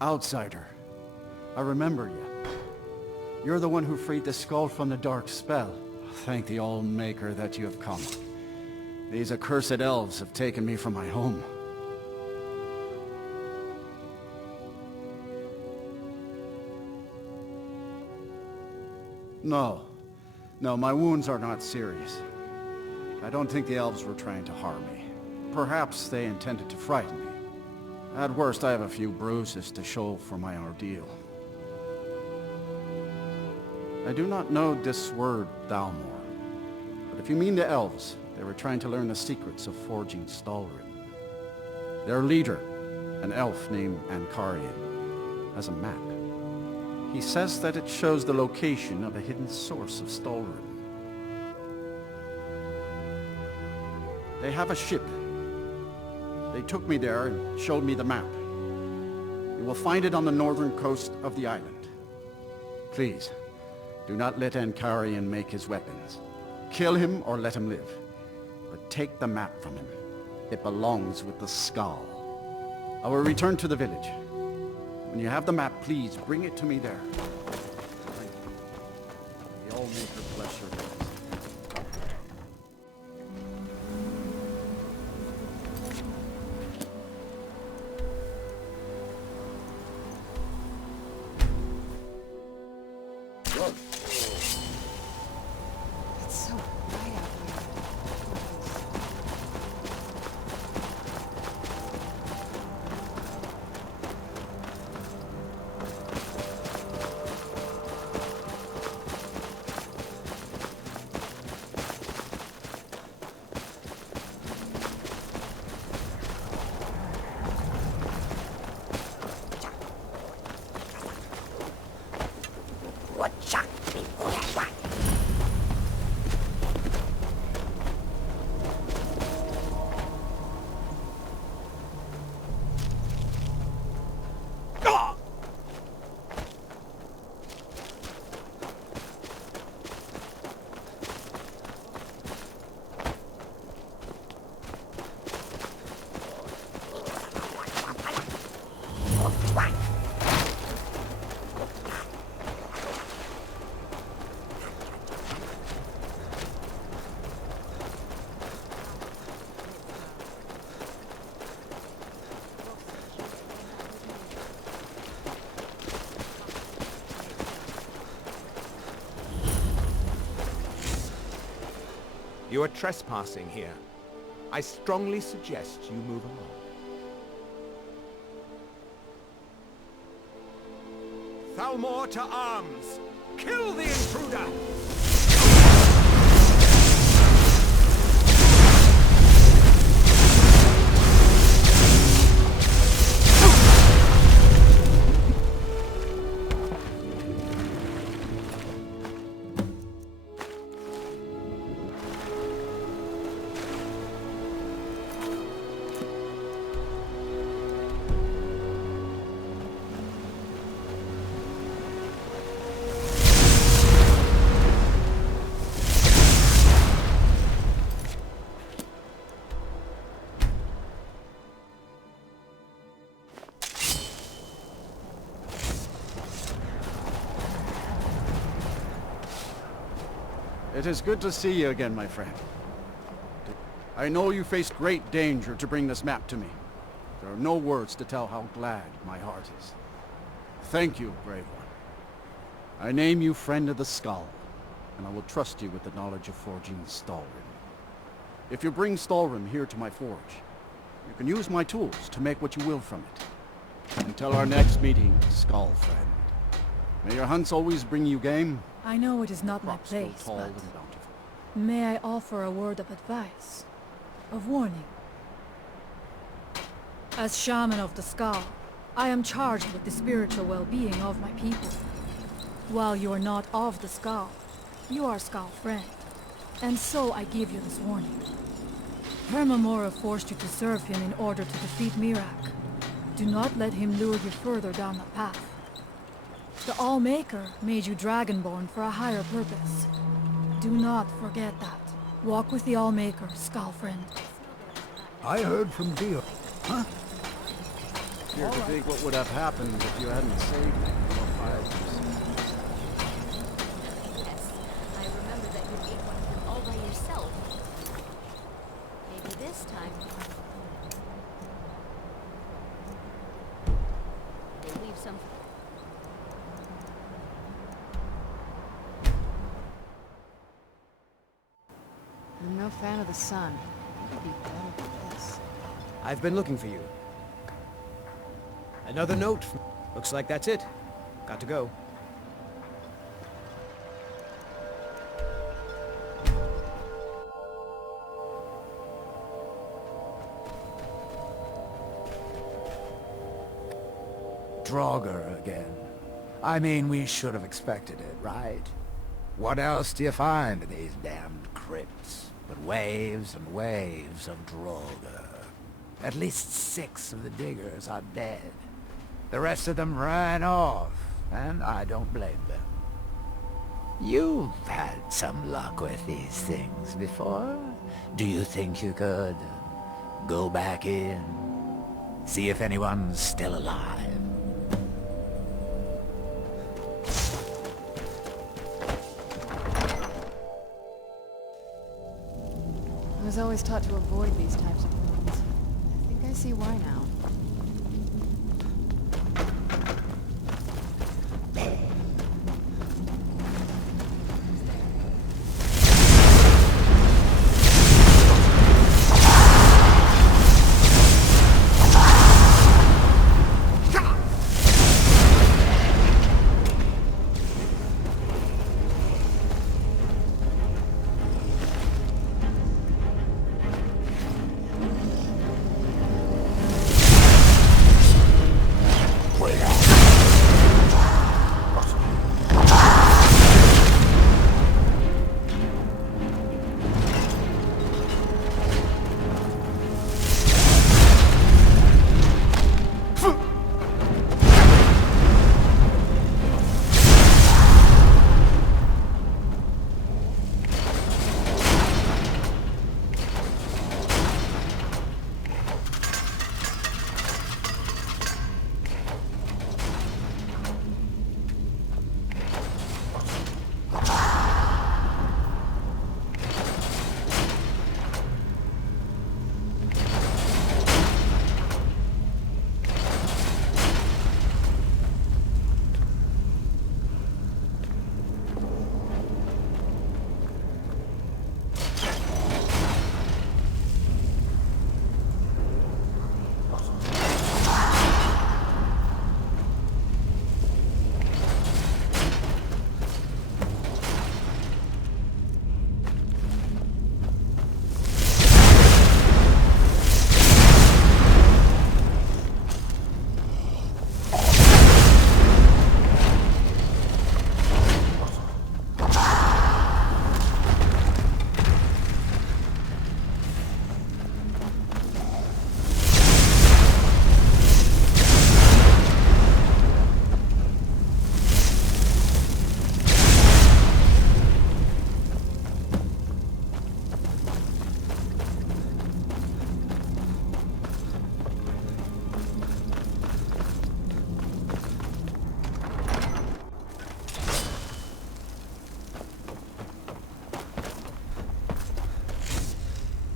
Outsider. I remember you. You're the one who freed the skull from the dark spell. Thank the All-Maker that you have come. These accursed elves have taken me from my home. No. No, my wounds are not serious. I don't think the elves were trying to harm me. Perhaps they intended to frighten me. At worst, I have a few bruises to show for my ordeal. I do not know this word, Thalmor. But if you mean the elves, they were trying to learn the secrets of forging Stalrim. Their leader, an elf named Ankarian, has a map. He says that it shows the location of a hidden source of Stalrim. They have a ship. They took me there and showed me the map. You will find it on the northern coast of the island. Please, do not let Ankarian make his weapons. Kill him or let him live. But take the map from him. It belongs with the skull. I will return to the village. When you have the map, please bring it to me there. Thank you. The All-Maker bless your days. It's so bright out here. You are trespassing here. I strongly suggest you move along. Thalmor to arms! Kill the intruder! It is good to see you again, my friend. I know you faced great danger to bring this map to me. There are no words to tell how glad my heart is. Thank you, brave one. I name you Friend of the Skull, and I will trust you with the knowledge of forging Stalrim. If you bring Stalrim here to my forge, you can use my tools to make what you will from it. Until our next meeting, Skull Friend. May your hunts always bring you game. I know it is not my Crops grow place, tall but and bountiful. may I offer a word of advice? Of warning? As shaman of the skull, I am charged with the spiritual well-being of my people. While you are not of the skull, you are Skull Friend. And so I give you this warning. Hermamora forced you to serve him in order to defeat Mirak. Do not let him lure you further down that path. The All-Maker made you Dragonborn for a higher purpose. Do not forget that. Walk with the All-Maker, Skull Friend. I heard from Dio. Huh? fear to think what would have happened if you hadn't saved me or fired me. Yes, I remember that you ate one of them all by yourself. Maybe this time... They leave some... I'm no fan of the sun. It'd be better for this. I've been looking for you. Another note. Looks like that's it. Got to go. Draugr again. I mean, we should have expected it, right? What else do you find in these damned crypts but waves and waves of Draugr? At least 6 of the diggers are dead. The rest of them ran off, and I don't blame them. You've had some luck with these things before. Do you think you could go back in? See if anyone's still alive? I was always taught to avoid these types of rooms. I think I see why now.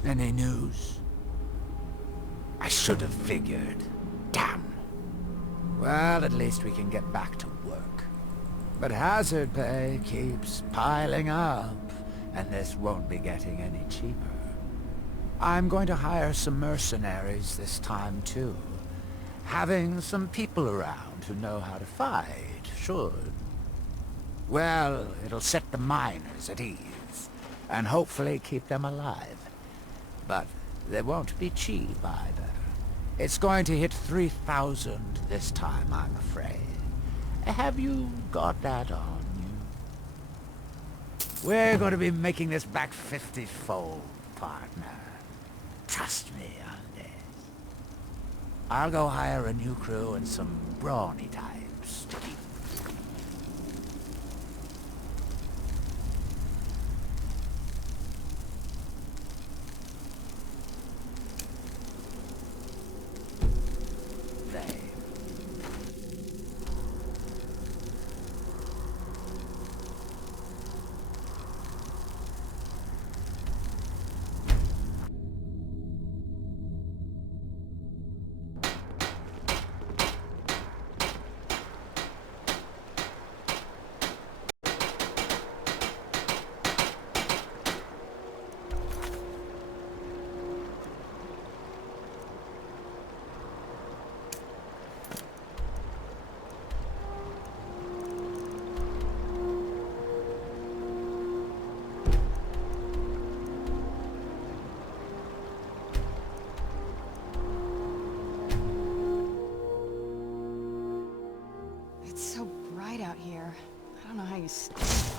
Any news? I should have figured. Damn. Well, at least we can get back to work. But hazard pay keeps piling up, and this won't be getting any cheaper. I'm going to hire some mercenaries this time, too. Having some people around who know how to fight should. Well, it'll set the miners at ease, and hopefully keep them alive. But they won't be cheap either. It's going to hit 3,000 this time, I'm afraid. Have you got that on you? We're going to be making this back 50-fold, partner. Trust me on this. I'll go hire a new crew and some brawny types to keep. don't know how you stand it.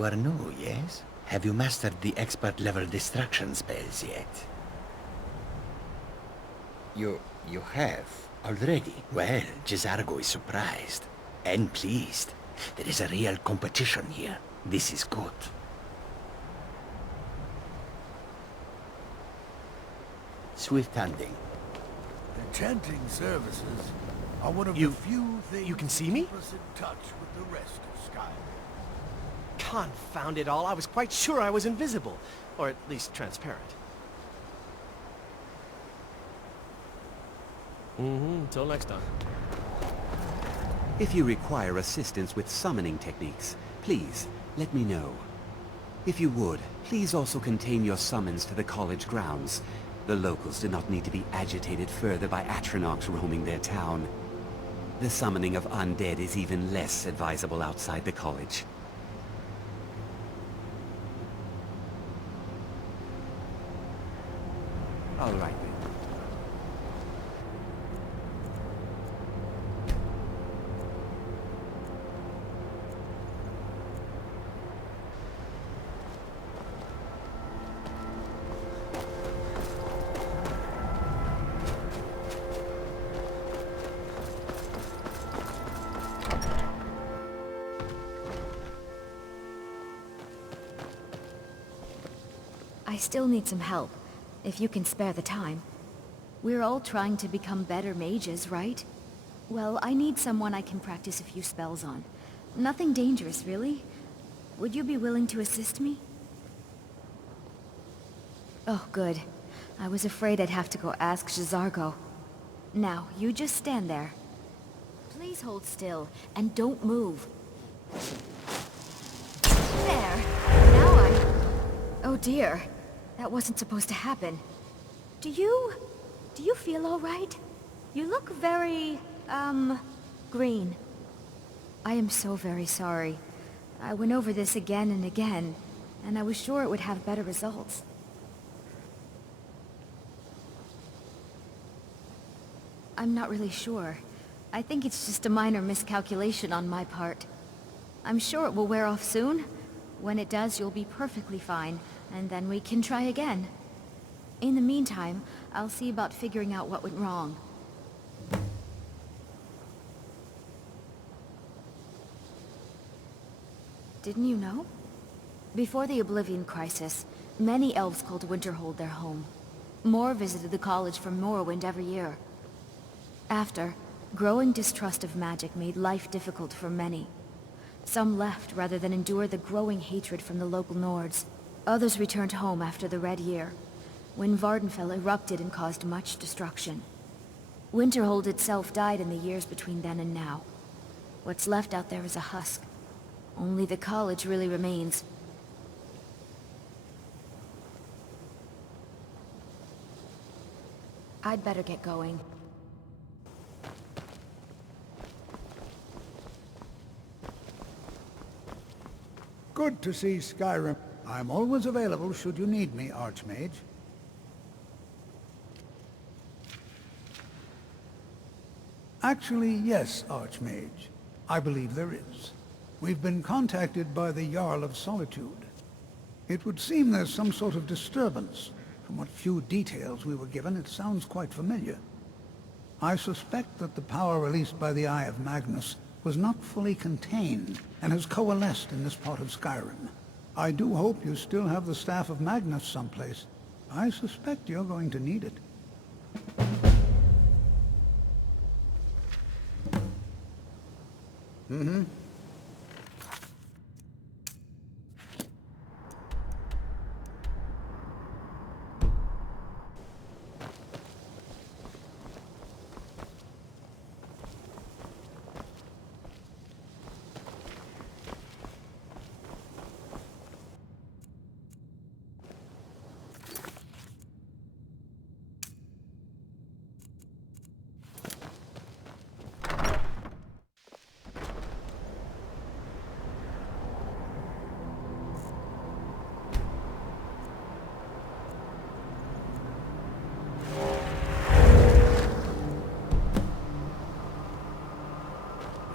You are new, yes? Have you mastered the expert-level destruction spells yet? You have? Already? Well, Jizargo is surprised. And pleased. There is a real competition here. This is good. Swift hunting. Enchanting services are one of You- the few things you can see me? that keep us in touch with the rest of Skyrim. Confound it all, I was quite sure I was invisible. Or at least transparent. Until next time. If you require assistance with summoning techniques, please let me know. If you would, please also contain your summons to the college grounds. The locals do not need to be agitated further by Atronachs roaming their town. The summoning of undead is even less advisable outside the college. All right then. I still need some help, if you can spare the time. We're all trying to become better mages, right? Well, I need someone I can practice a few spells on. Nothing dangerous, really. Would you be willing to assist me? Oh, good. I was afraid I'd have to go ask Jizargo. Now, you just stand there. Please hold still, and don't move. There! Now oh dear. That wasn't supposed to happen. Do you feel all right? You look very, green. I am so very sorry. I went over this again and again, and I was sure it would have better results. I'm not really sure. I think it's just a minor miscalculation on my part. I'm sure it will wear off soon. When it does, you'll be perfectly fine, and then we can try again. In the meantime, I'll see about figuring out what went wrong. Didn't you know? Before the Oblivion Crisis, many elves called Winterhold their home. More visited the college from Morrowind every year. After, growing distrust of magic made life difficult for many. Some left rather than endure the growing hatred from the local Nords. Others returned home after the Red Year, when Vardenfell erupted and caused much destruction. Winterhold itself died in the years between then and now. What's left out there is a husk. Only the college really remains. I'd better get going. Good to see Skyrim. I'm always available should you need me, Archmage. Actually, yes, Archmage. I believe there is. We've been contacted by the Jarl of Solitude. It would seem there's some sort of disturbance. From what few details we were given, it sounds quite familiar. I suspect that the power released by the Eye of Magnus was not fully contained and has coalesced in this part of Skyrim. I do hope you still have the Staff of Magnus someplace. I suspect you're going to need it. Mm-hmm.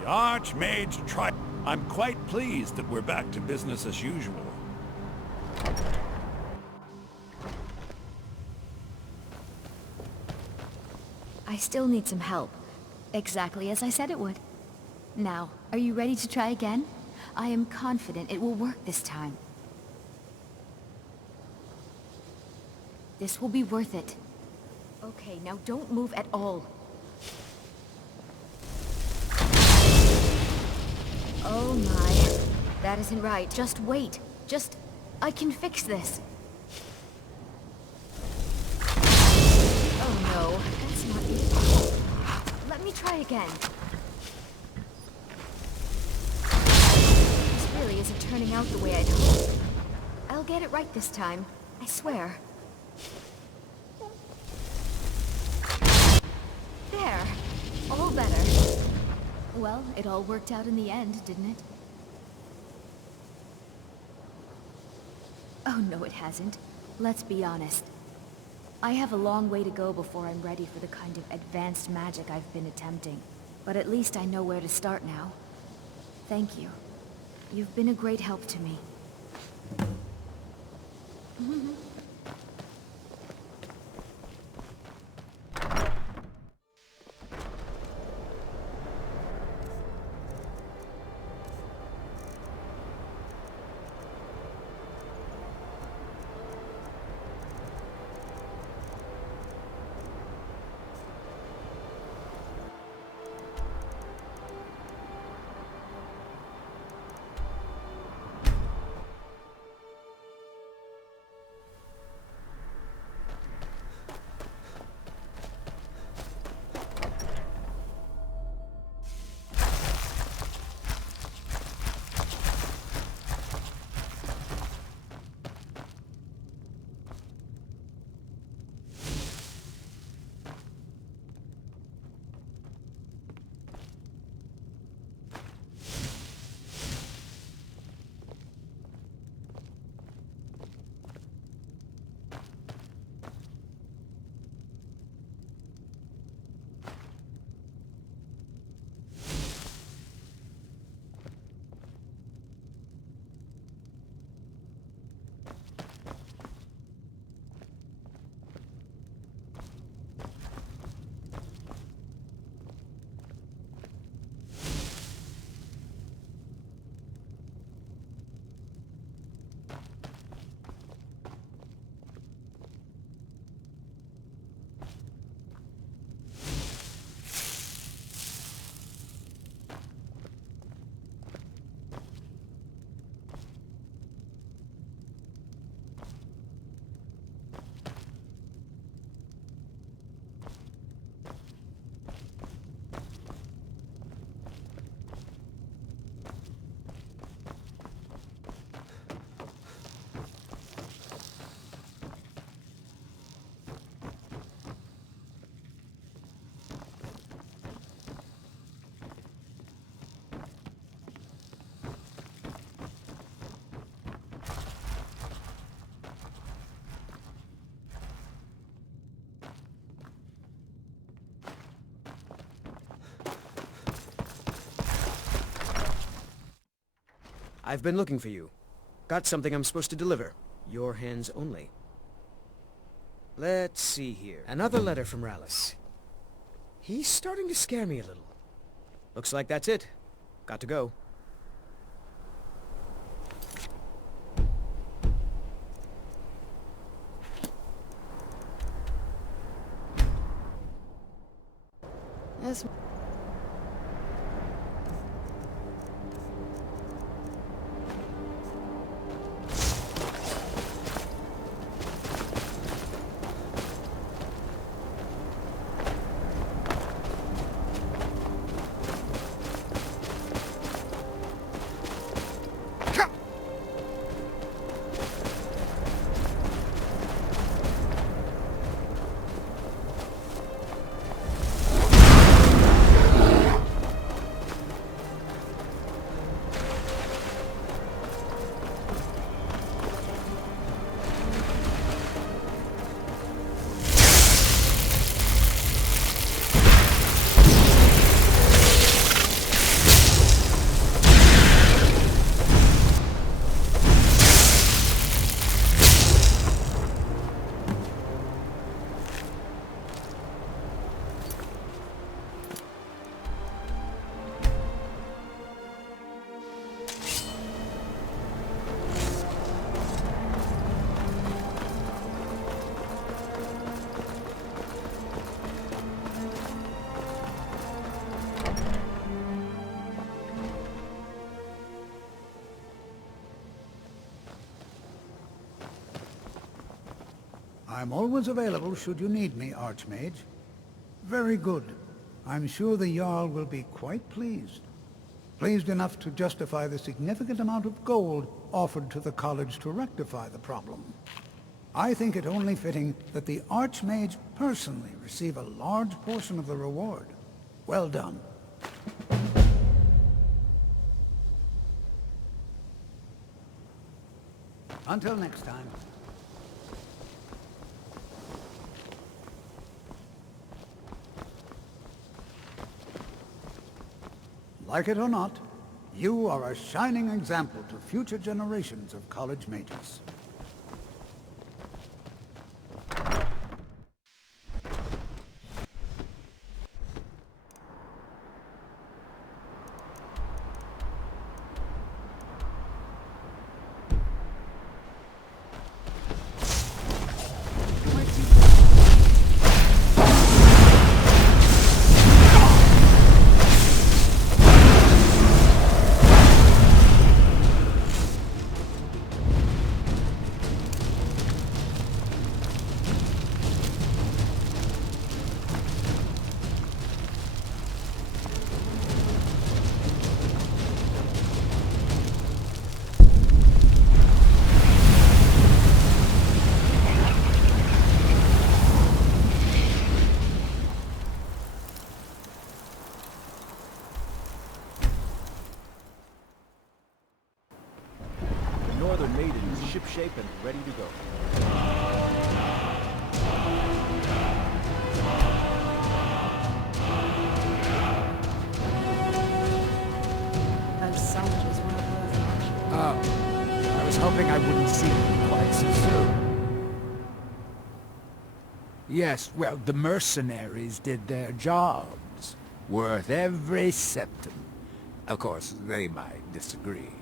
The Archmage tried. I'm quite pleased that we're back to business as usual. I still need some help. Exactly as I said it would. Now, are you ready to try again? I am confident it will work this time. This will be worth it. Okay, now don't move at all. Oh my. That isn't right. Just wait. I can fix this. Oh no, that's not it. Let me try again. This really isn't turning out the way I'd hoped. I'll get it right this time. I swear. There. All better. Well, it all worked out in the end, didn't it? Oh, no it hasn't. Let's be honest. I have a long way to go before I'm ready for the kind of advanced magic I've been attempting. But at least I know where to start now. Thank you. You've been a great help to me. I've been looking for you. Got something I'm supposed to deliver. Your hands only. Let's see here. Another letter from Rallis. He's starting to scare me a little. Looks like that's it. Got to go. Yes. I'm always available should you need me, Archmage. Very good. I'm sure the Jarl will be quite pleased. Pleased enough to justify the significant amount of gold offered to the college to rectify the problem. I think it only fitting that the Archmage personally receive a large portion of the reward. Well done. Until next time. Like it or not, you are a shining example to future generations of college mages. Northern Maiden is shipshape and ready to go. That salvage was one of those. Oh, I was hoping I wouldn't see you quite so soon. Yes, well, the mercenaries did their jobs. Worth every septim. Of course, they might disagree.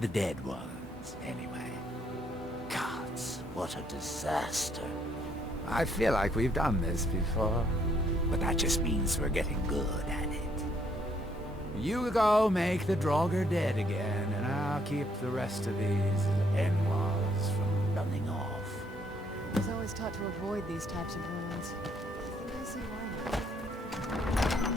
The dead ones, anyway. Gods, what a disaster. I feel like we've done this before, but that just means we're getting good at it. You go make the Draugr dead again, and I'll keep the rest of these Enwas from running off. I was always taught to avoid these types of ruins. I think I see why now.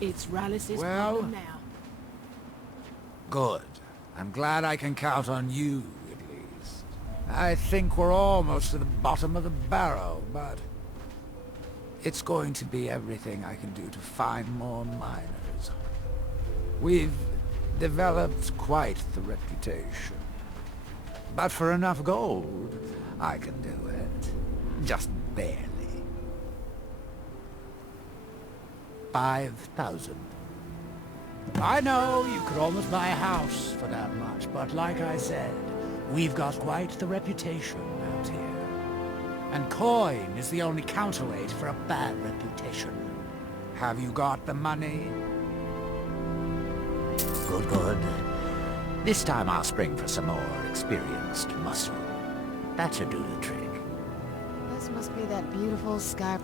It's Rallis's Well- problem now. Good. I'm glad I can count on you, at least. I think we're almost to the bottom of the barrel, but it's going to be everything I can do to find more miners. We've developed quite the reputation. But for enough gold, I can do it. Just barely. 5,000. I know you could almost buy a house for that much, but like I said, we've got quite the reputation out here. And coin is the only counterweight for a bad reputation. Have you got the money? Good, good. This time I'll spring for some more experienced muscle. That should do the trick. This must be that beautiful sky...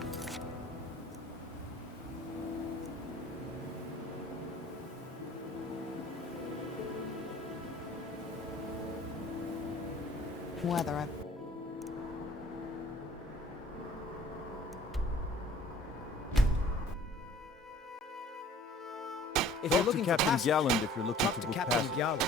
weather. If you're Talk to looking for Captain passage, Galland if you're looking talk to to book Captain passage. Galland.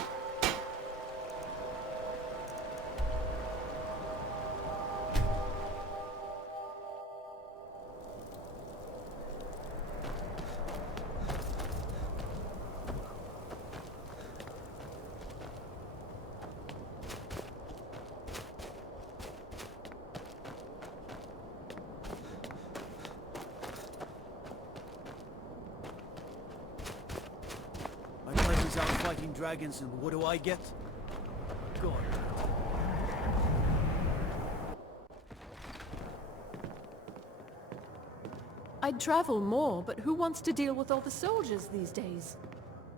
My buddy's out fighting dragons, and what do I get? God. I'd travel more, but who wants to deal with all the soldiers these days?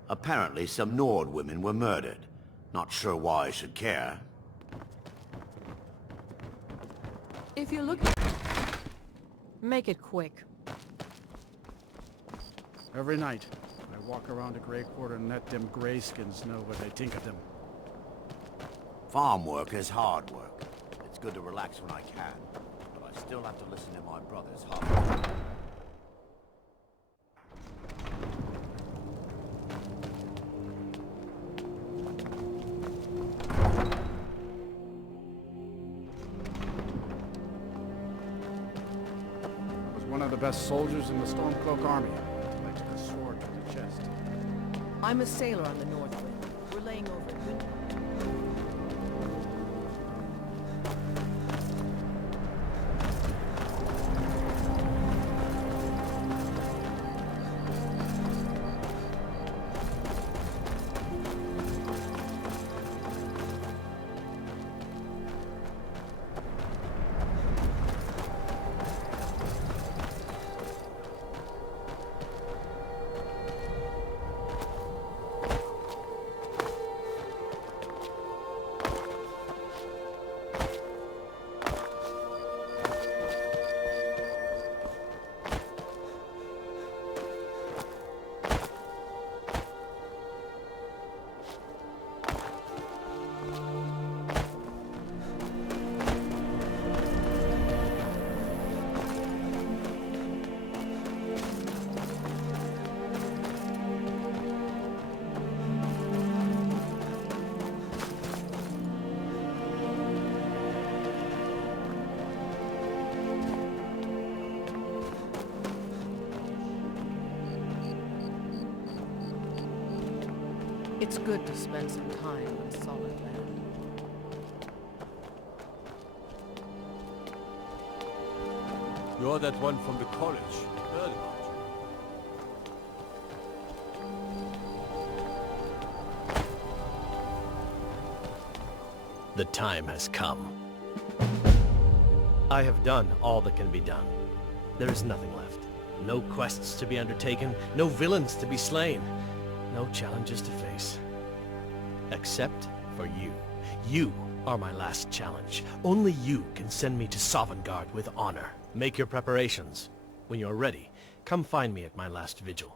Apparently some Nord women were murdered. Not sure why I should care. If you look... Make it quick. Every night, I walk around the Grey Quarter and let them Greyskins know what I think of them. Farm work is hard work. It's good to relax when I can, but I still have to listen to my brother's hard. I was one of the best soldiers in the Stormcloak army. I took a sword to the chest. I'm a sailor on the North Wind. We're laying over in winter. It's good to spend some time on solid land. You're that one from the college. Heard about you. The time has come. I have done all that can be done. There is nothing left. No quests to be undertaken, no villains to be slain, no challenges to face. Except for you. You are my last challenge. Only you can send me to Sovngarde with honor. Make your preparations. When you're ready, come find me at my last vigil.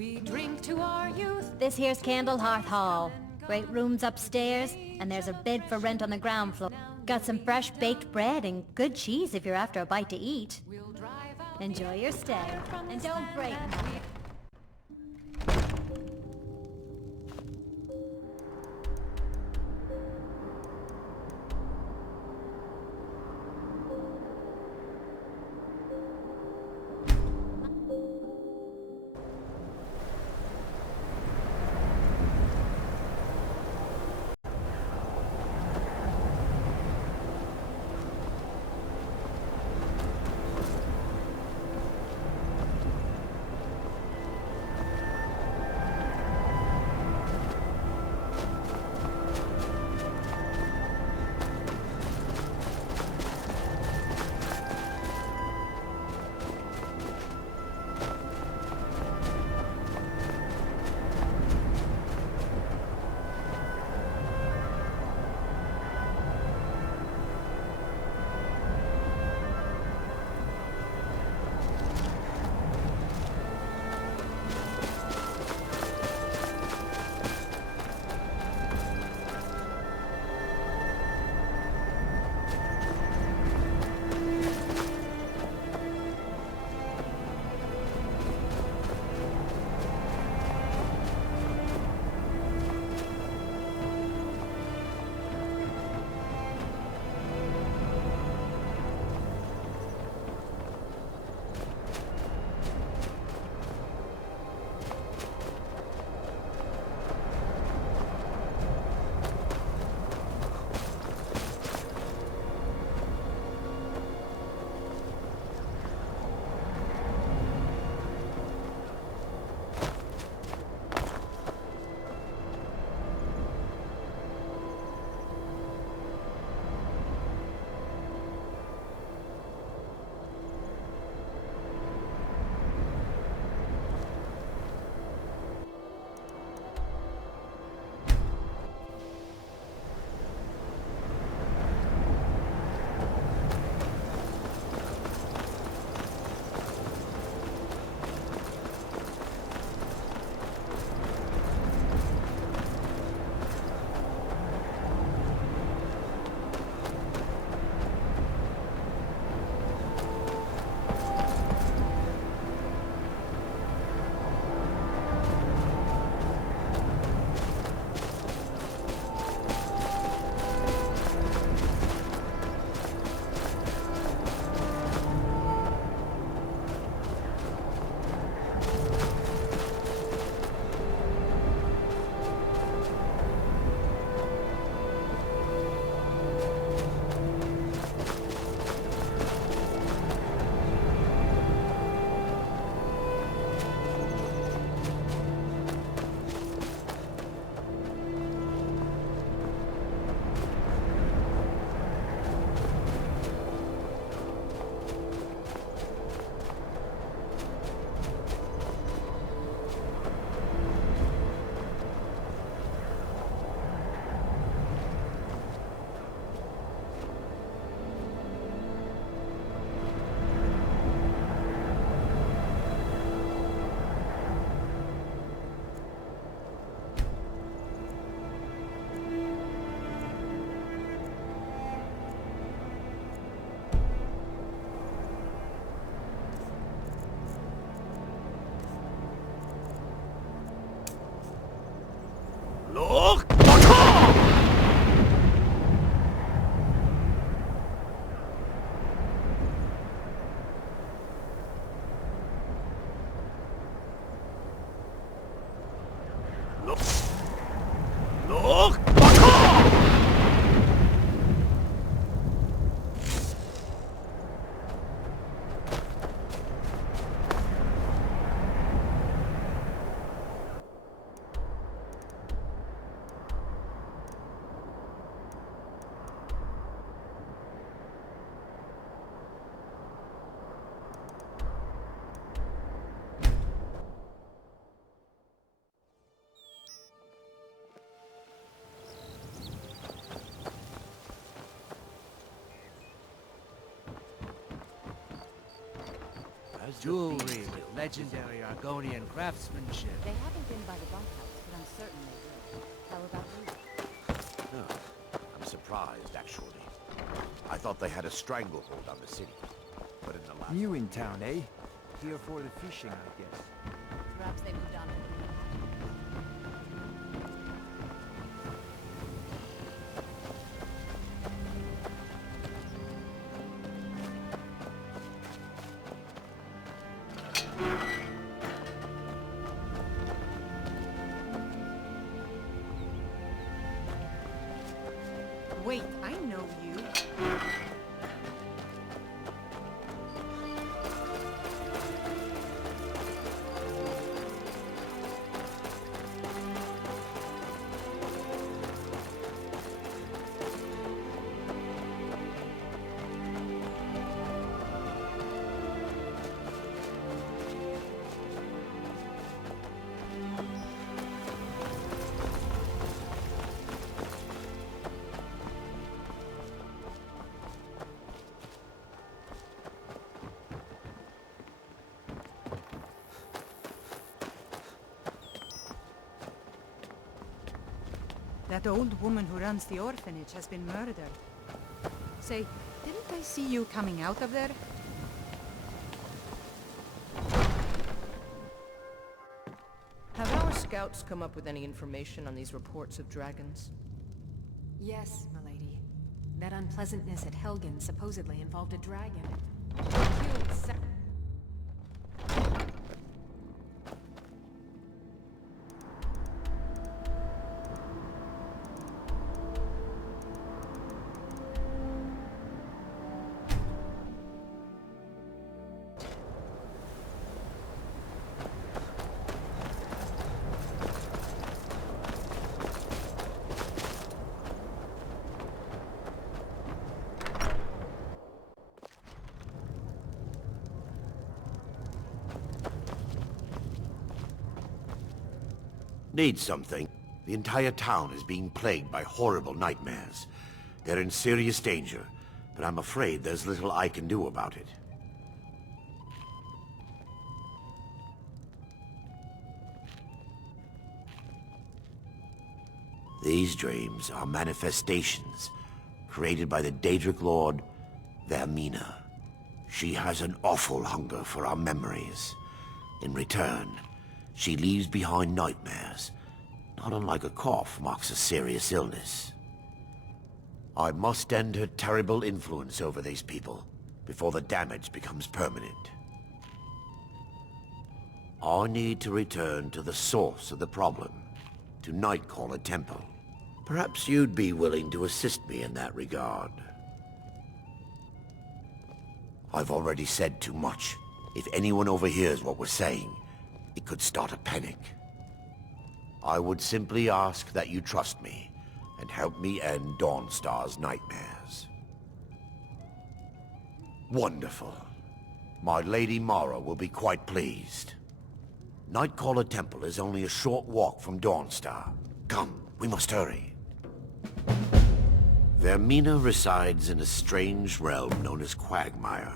We drink to our youth. This here's Candlehearth Hall. Great rooms upstairs, and there's a bed for rent on the ground floor. Got some fresh baked bread and good cheese if you're after a bite to eat. Enjoy your stay, and don't break nothing. jewelry with legendary Argonian craftsmanship. They haven't been by the bunkhouse, but I'm certain they will. How about you? No, I'm surprised, actually. I thought they had a stranglehold on the city. But in the last... New in town, eh? Here for the fishing, I guess. Perhaps they moved on to Wait, I know you. That old woman who runs the orphanage has been murdered. Say, didn't I see you coming out of there? Have our scouts come up with any information on these reports of dragons? Yes, milady. That unpleasantness at Helgen supposedly involved a dragon. It killed Need something? The entire town is being plagued by horrible nightmares. They're in serious danger, but I'm afraid there's little I can do about it. These dreams are manifestations created by the Daedric Lord, Vermina. She has an awful hunger for our memories. In return, she leaves behind nightmares, not unlike a cough marks a serious illness. I must end her terrible influence over these people before the damage becomes permanent. I need to return to the source of the problem, to Nightcaller Temple. Perhaps you'd be willing to assist me in that regard. I've already said too much. If anyone overhears what we're saying, it could start a panic. I would simply ask that you trust me and help me end Dawnstar's nightmares. Wonderful. My Lady Mara will be quite pleased. Nightcaller Temple is only a short walk from Dawnstar. Come, we must hurry. Vermina resides in a strange realm known as Quagmire,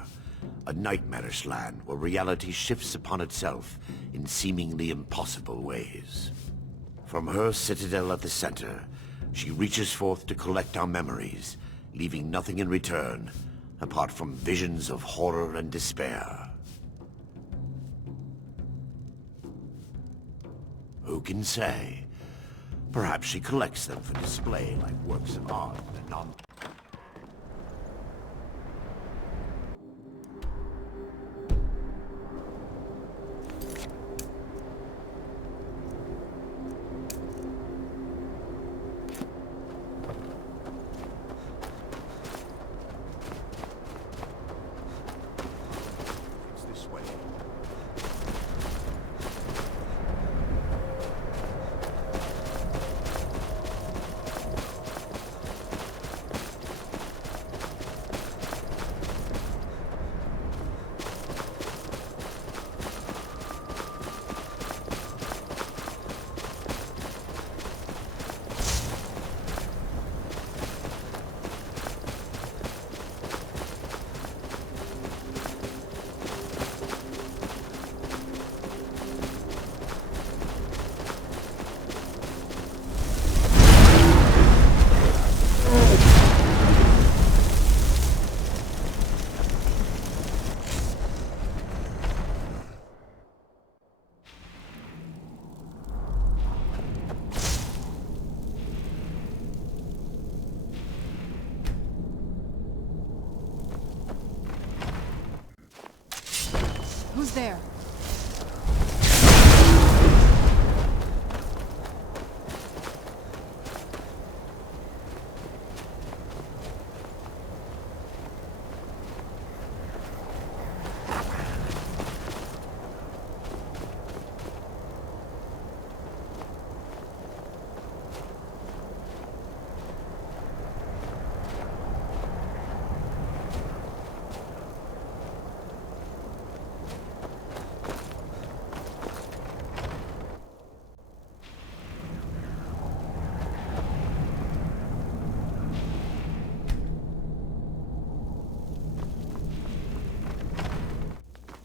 a nightmarish land where reality shifts upon itself in seemingly impossible ways. From her citadel at the center, she reaches forth to collect our memories, leaving nothing in return apart from visions of horror and despair. Who can say? Perhaps she collects them for display like works of art and non... there.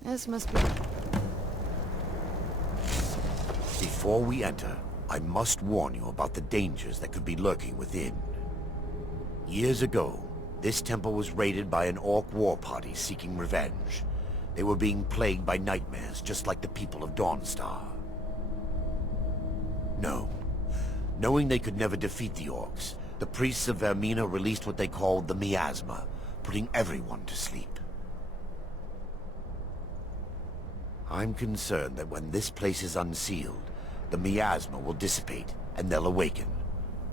This must be... Before we enter, I must warn you about the dangers that could be lurking within. Years ago, this temple was raided by an orc war party seeking revenge. They were being plagued by nightmares, just like the people of Dawnstar. No. Knowing they could never defeat the orcs, the priests of Vermina released what they called the miasma, putting everyone to sleep. I'm concerned that when this place is unsealed, the miasma will dissipate, and they'll awaken.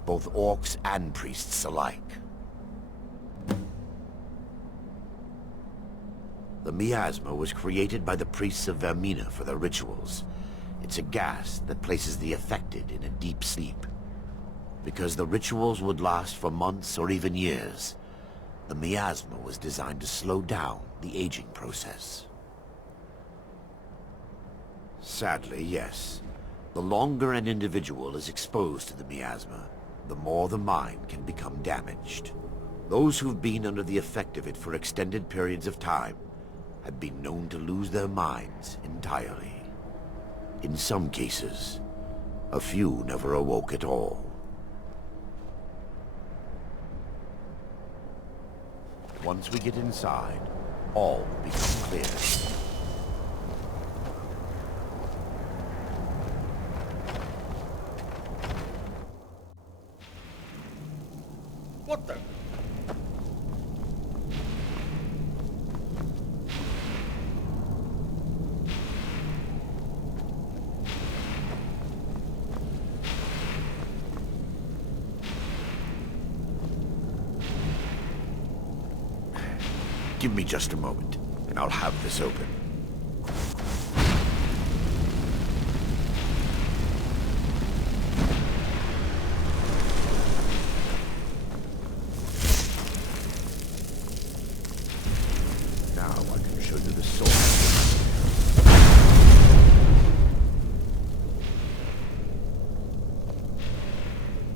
Both orcs and priests alike. The miasma was created by the priests of Vermina for their rituals. It's a gas that places the affected in a deep sleep. Because the rituals would last for months or even years, the miasma was designed to slow down the aging process. Sadly, yes. The longer an individual is exposed to the miasma, the more the mind can become damaged. Those who've been under the effect of it for extended periods of time have been known to lose their minds entirely. In some cases, a few never awoke at all. Once we get inside, all will become clear. What the? Give me just a moment, and I'll have this open. Now I can show you the source.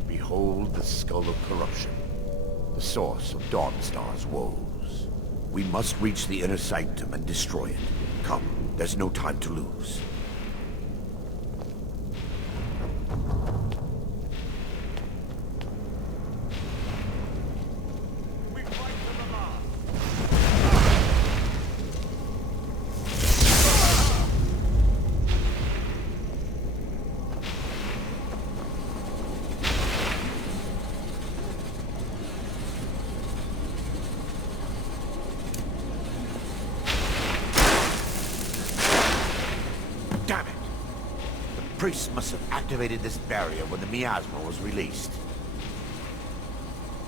Behold the Skull of Corruption, the source of Dawnstar's woes. We must reach the inner sanctum and destroy it. Come, there's no time to lose. Damn it! The priests must have activated this barrier when the miasma was released.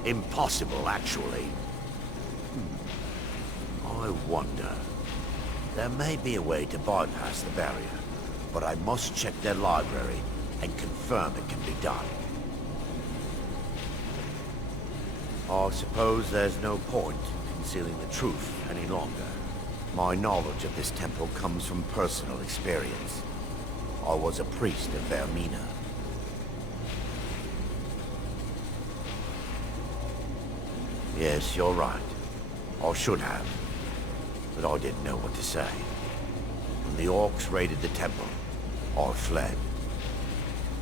Impossible, actually. I wonder. There may be a way to bypass the barrier, but I must check their library and confirm it can be done. I suppose there's no point in concealing the truth any longer. My knowledge of this temple comes from personal experience. I was a priest of Vermina. Yes, you're right. I should have. But I didn't know what to say. When the orcs raided the temple, I fled.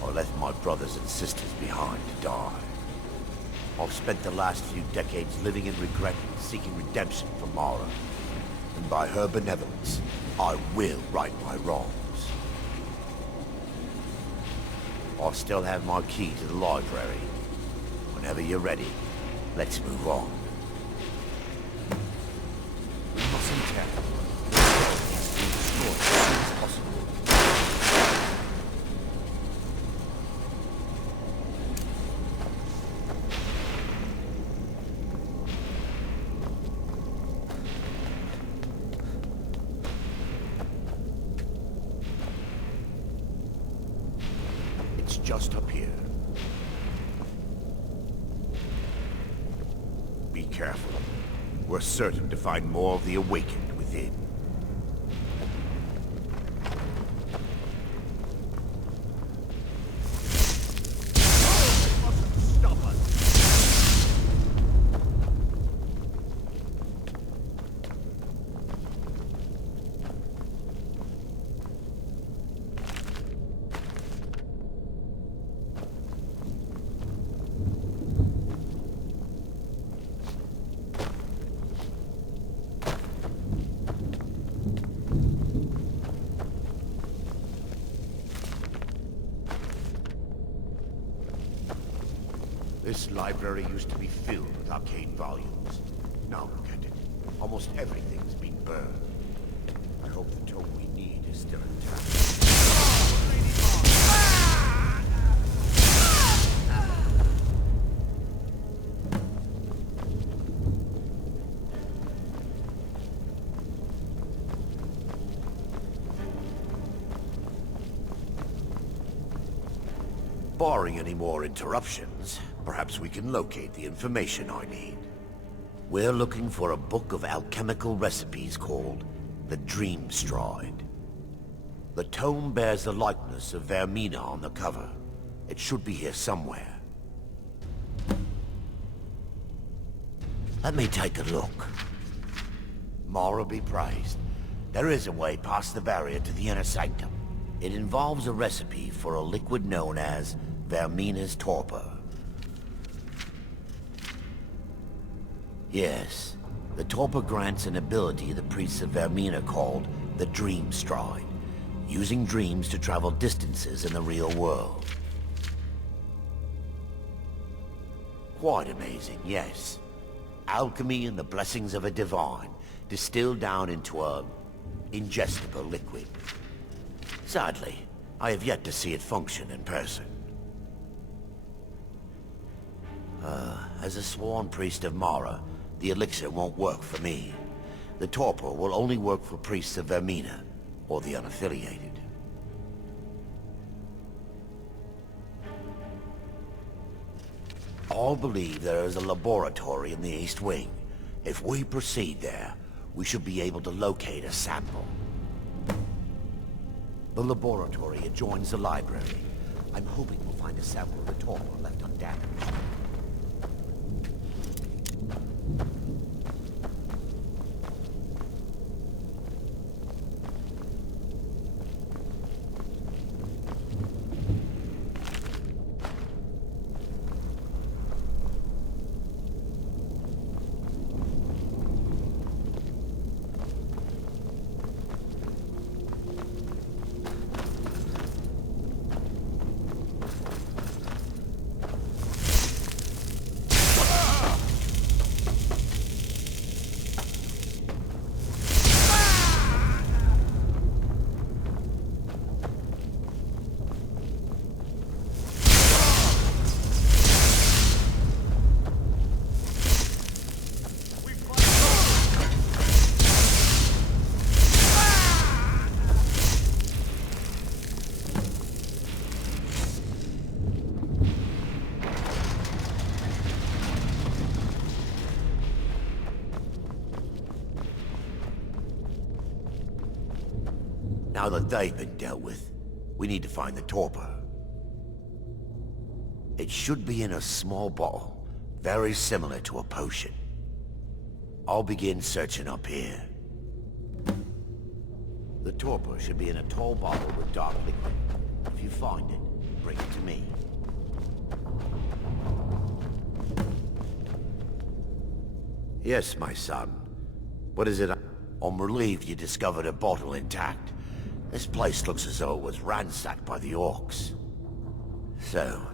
I left my brothers and sisters behind to die. I've spent the last few decades living in regret and seeking redemption from Mara. And by her benevolence, I will right my wrongs. I still have my key to the library. Whenever you're ready, let's move on. We mustn't tell. destroyed as soon as possible. It's just up here. Be careful. We're certain to find more of the Awakened within. This library used to be filled with arcane volumes. Now look at it. Almost everything's been burned. I hope the tome we need is still intact. Barring any more interruptions, perhaps we can locate the information I need. We're looking for a book of alchemical recipes called the Dream Stride. The tome bears the likeness of Vermina on the cover. It should be here somewhere. Let me take a look. Mara be praised. There is a way past the barrier to the inner sanctum. It involves a recipe for a liquid known as Vermina's torpor. Yes, the torpor grants an ability the priests of Vermina called the Dream Stride, using dreams to travel distances in the real world. Quite amazing, yes. Alchemy and the blessings of a divine, distilled down into a ingestible liquid. Sadly, I have yet to see it function in person. As a sworn priest of Mara, the elixir won't work for me. The torpor will only work for priests of Vermina, or the unaffiliated. All believe there is a laboratory in the East Wing. If we proceed there, we should be able to locate a sample. The laboratory adjoins the library. I'm hoping we'll find a sample of the torpor left undamaged. Now that they've been dealt with, we need to find the torpor. It should be in a small bottle, very similar to a potion. I'll begin searching up here. The torpor should be in a tall bottle with dark liquid. If you find it, bring it to me. Yes, my son. What is it? I'm relieved you discovered a bottle intact. This place looks as though it was ransacked by the orcs. So,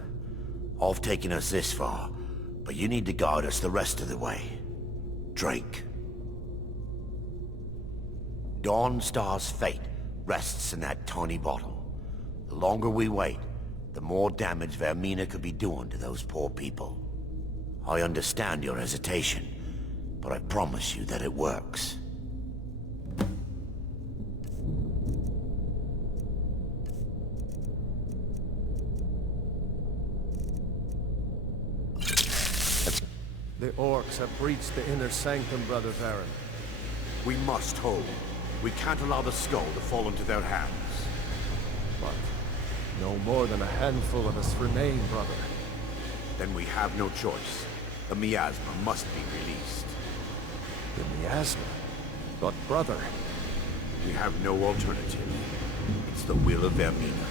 I've taken us this far, but you need to guide us the rest of the way. Drink. Dawnstar's fate rests in that tiny bottle. The longer we wait, the more damage Vermina could be doing to those poor people. I understand your hesitation, but I promise you that it works. The orcs have breached the inner sanctum, Brother Varen. We must hold. We can't allow the skull to fall into their hands. But no more than a handful of us remain, brother. Then we have no choice. The miasma must be released. The miasma? But brother... We have no alternative. It's the will of Vermina.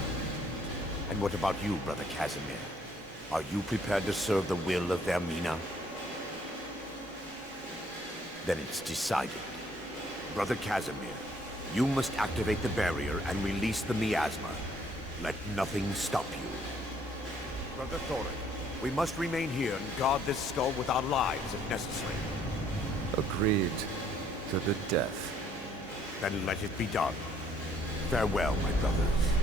And what about you, Brother Casimir? Are you prepared to serve the will of Vermina? Then it's decided. Brother Casimir, you must activate the barrier and release the miasma. Let nothing stop you. Brother Thorin, we must remain here and guard this skull with our lives if necessary. Agreed. To the death. Then let it be done. Farewell, my brothers.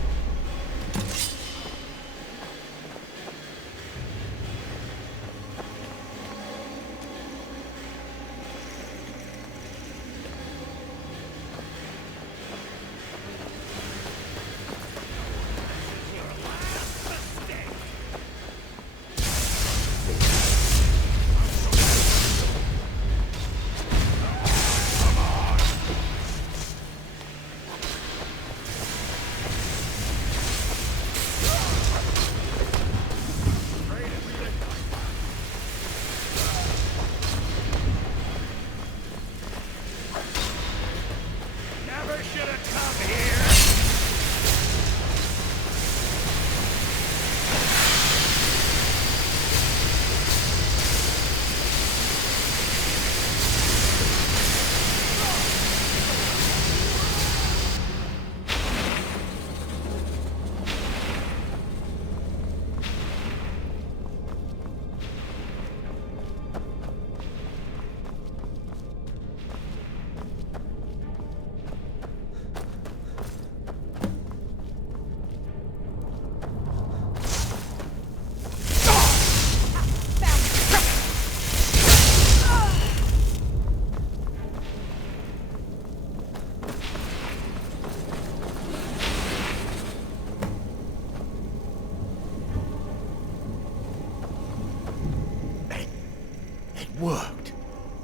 Worked.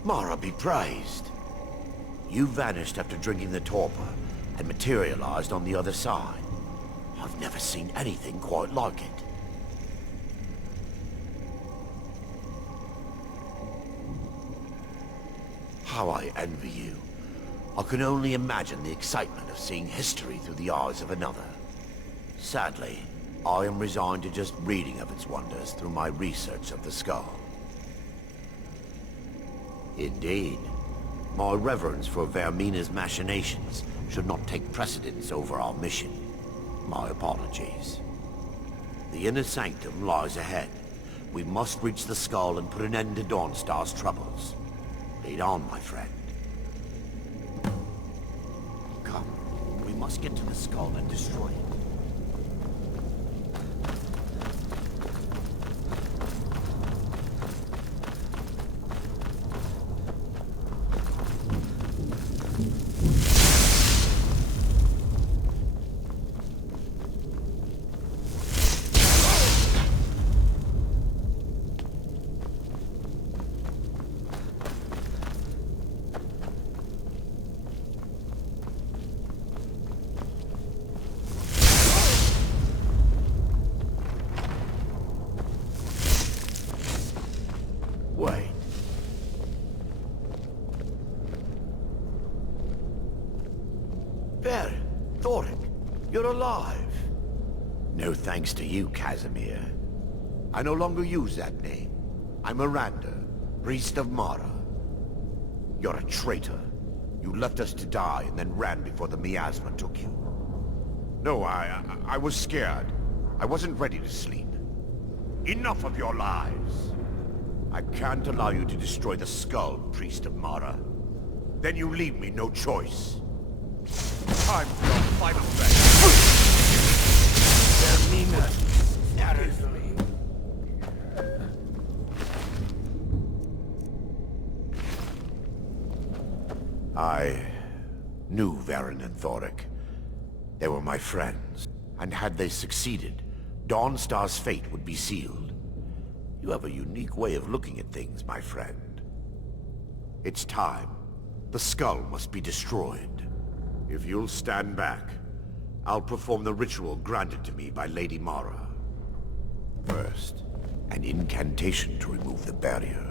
Mara be praised. You vanished after drinking the torpor and materialized on the other side. I've never seen anything quite like it. How I envy you. I can only imagine the excitement of seeing history through the eyes of another. Sadly, I am resigned to just reading of its wonders through my research of the skull. Indeed. My reverence for Vermina's machinations should not take precedence over our mission. My apologies. The inner sanctum lies ahead. We must reach the skull and put an end to Dawnstar's troubles. Lead on, my friend. Come, we must get to the skull and destroy it. Wait. There, Thorin, you're alive. No thanks to you, Casimir. I no longer use that name. I'm Miranda, priest of Mara. You're a traitor. You left us to die and then ran before the miasma took you. No, I was scared. I wasn't ready to sleep. Enough of your lies. I can't allow you to destroy the skull, priest of Mara. Then you leave me no choice. Time for your final threat. Termina, scatters me. I knew Varen and Thoric. They were my friends, and had they succeeded, Dawnstar's fate would be sealed. You have a unique way of looking at things, my friend. It's time. The skull must be destroyed. If you'll stand back, I'll perform the ritual granted to me by Lady Mara. First, an incantation to remove the barrier.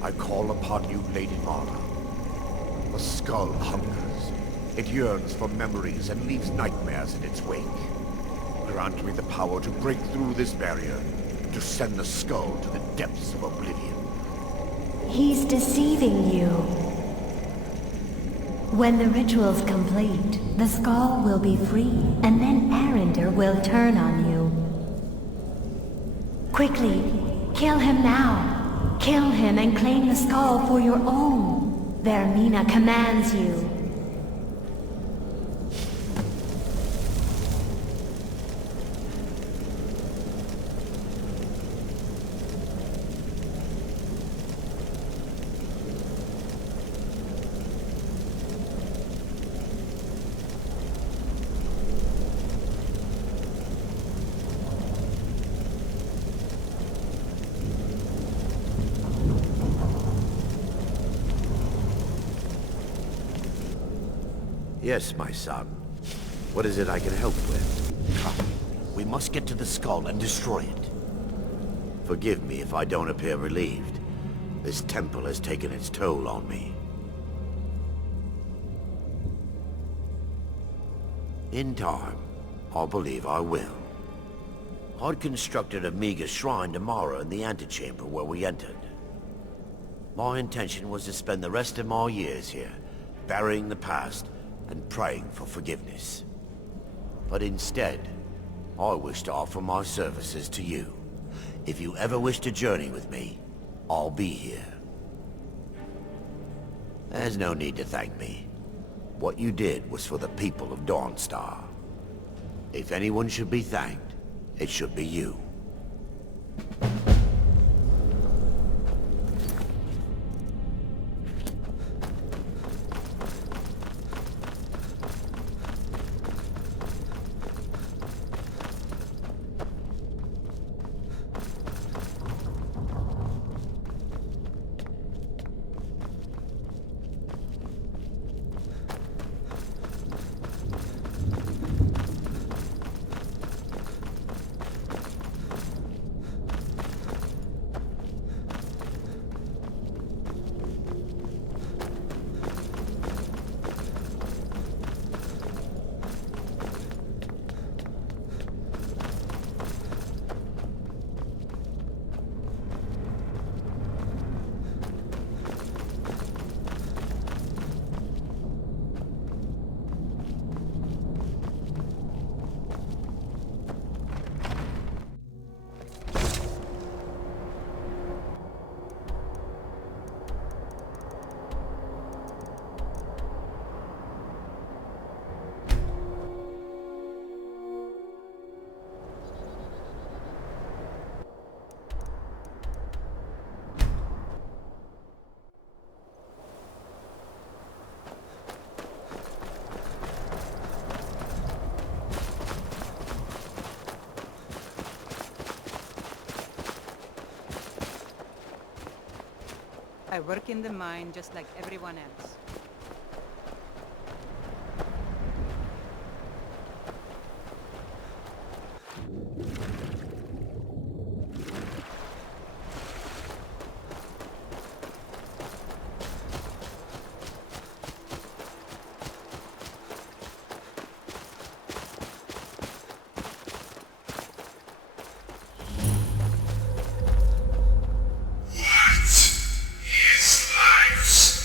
I call upon you, Lady Mara. The skull hungers. It yearns for memories and leaves nightmares in its wake. Grant me the power to break through this barrier, to send the skull to the depths of oblivion. He's deceiving you. When the ritual's complete, the skull will be free, and then Arender will turn on you. Quickly, kill him now. Kill him and claim the skull for your own. Vermina commands you. Yes, my son. What is it I can help with? Come. We must get to the skull and destroy it. Forgive me if I don't appear relieved. This temple has taken its toll on me. In time, I believe I will. I'd constructed a meager shrine to Mara in the antechamber where we entered. My intention was to spend the rest of my years here, burying the past and praying for forgiveness. But instead, I wish to offer my services to you. If you ever wish to journey with me, I'll be here. There's no need to thank me. What you did was for the people of Dawnstar. If anyone should be thanked, it should be you. I work in the mine just like everyone else. What is life?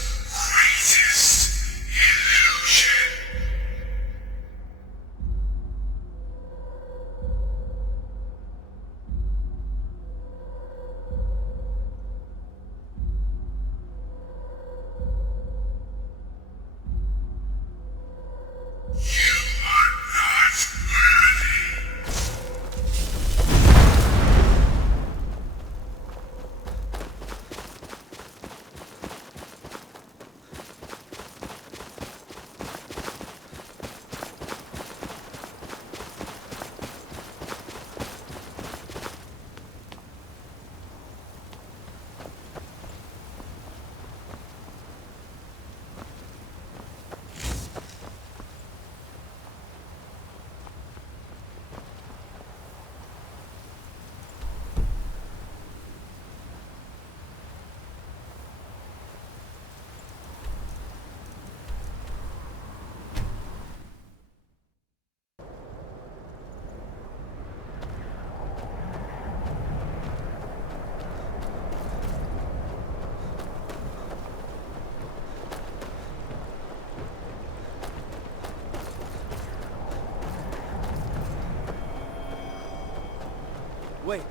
Wait.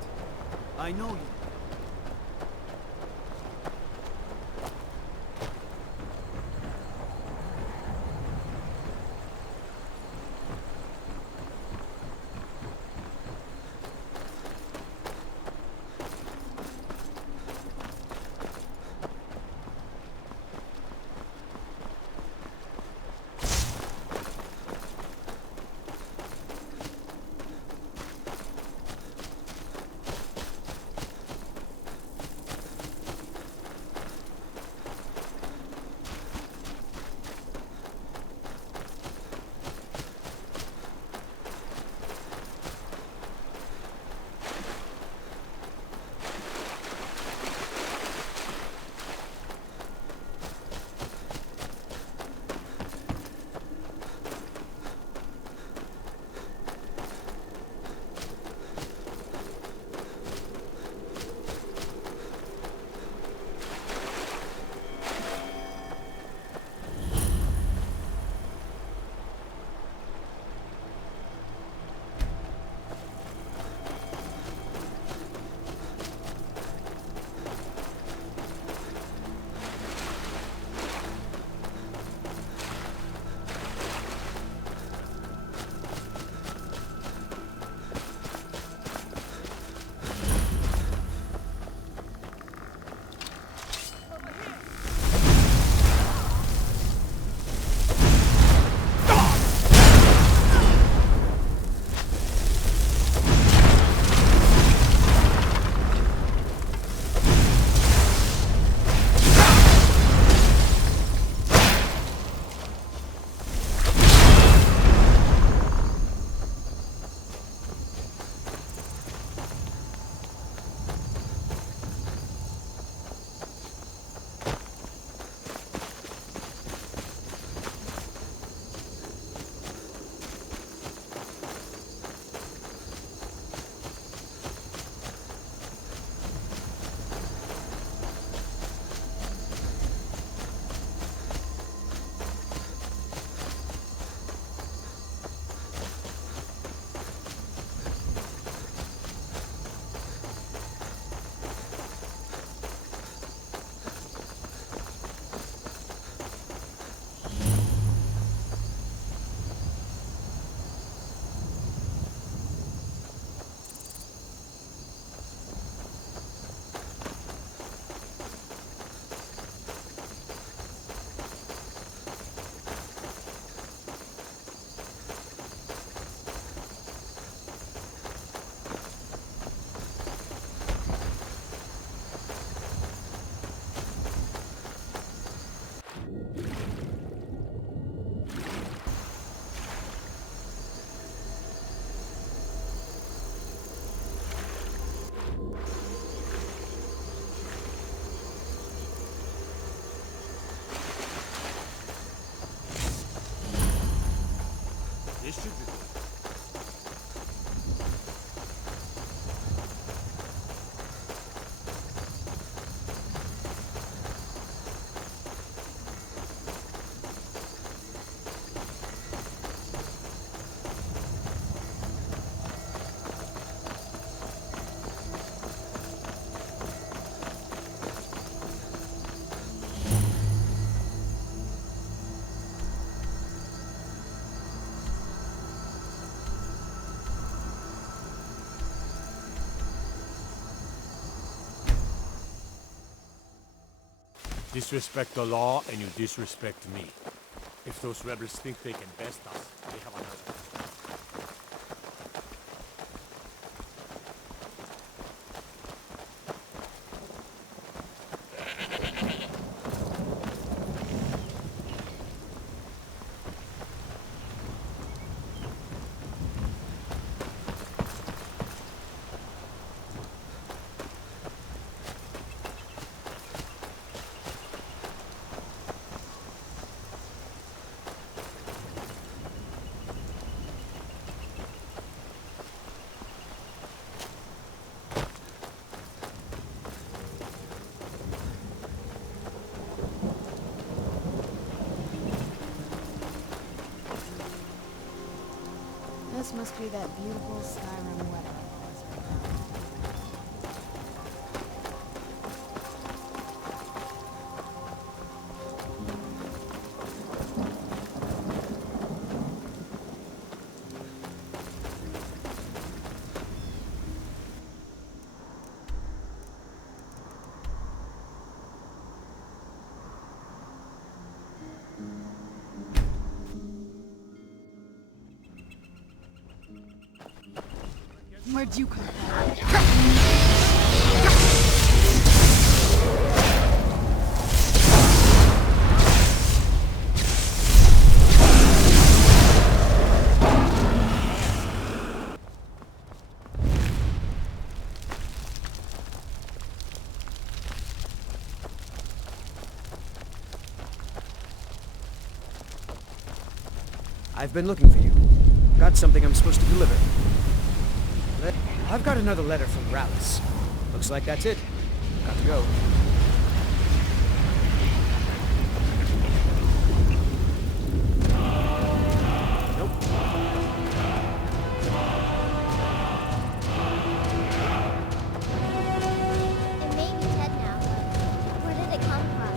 I know you. Disrespect the law, and you disrespect me. If those rebels think they can best us, they have another. This must be that beautiful Skyrim weather I've always heard about. Where'd you come from? I've been looking for you. Got something I'm supposed to deliver. I've got another letter from Rallis. Looks like that's it. Got to go. It may be dead now, but where did it come from?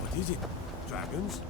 What is it? Dragons?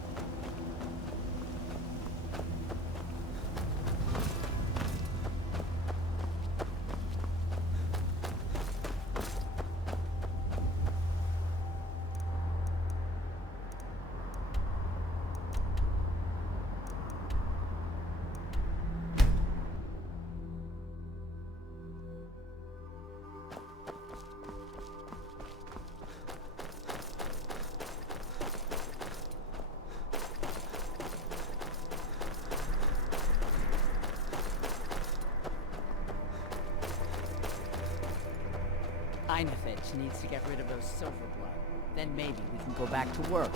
Einefitch needs to get rid of those silver blood. Then maybe we can go back to work.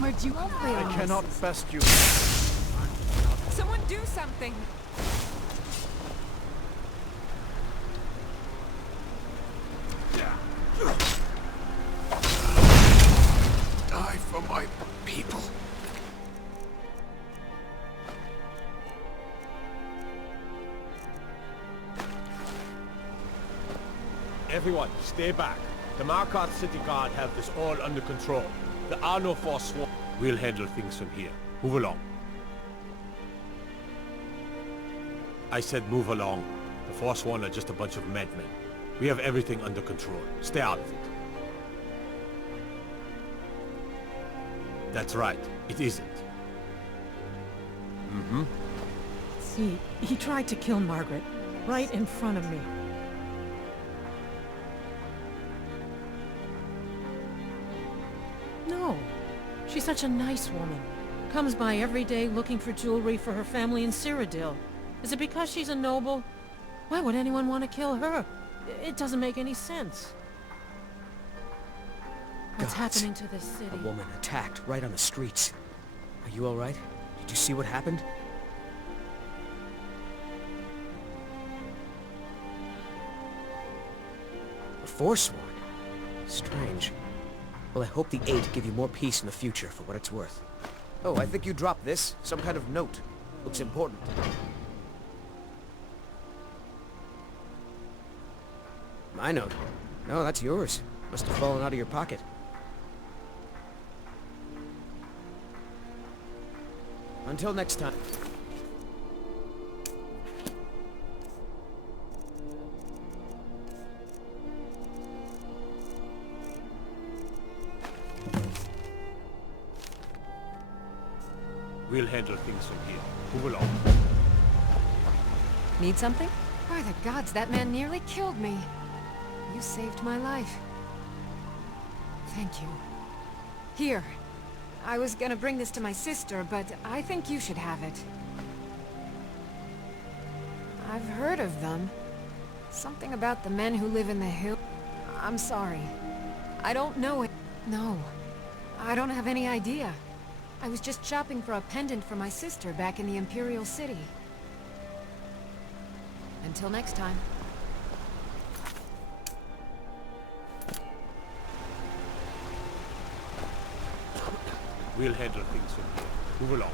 Where'd you come from? I cannot best you. Someone do something! Everyone, stay back. The Markarth City Guard have this all under control. There are no Forsworn. We'll handle things from here. Move along. I said move along. The Forsworn are just a bunch of madmen. We have everything under control. Stay out of it. That's right. It isn't. Mm-hmm. See, he tried to kill Margaret, right in front of me. No. She's such a nice woman. Comes by every day looking for jewelry for her family in Cyrodiil. Is it because she's a noble? Why would anyone want to kill her? It doesn't make any sense. What's happening to this city? A woman attacked right on the streets. Are you alright? Did you see what happened? A Forsworn? Strange. Well, I hope the Eight give you more peace in the future for what it's worth. Oh, I think you dropped this. Some kind of note. Looks important. My note? No, that's yours. Must have fallen out of your pocket. Until next time. We'll handle things from here. Move along. Need something? By the gods, that man nearly killed me. You saved my life. Thank you. Here. I was gonna bring this to my sister, but I think you should have it. I've heard of them. Something about the men who live in the hill. I'm sorry. I don't know it. No. I don't have any idea. I was just shopping for a pendant for my sister back in the Imperial City. Until next time. We'll handle things from here. Move along.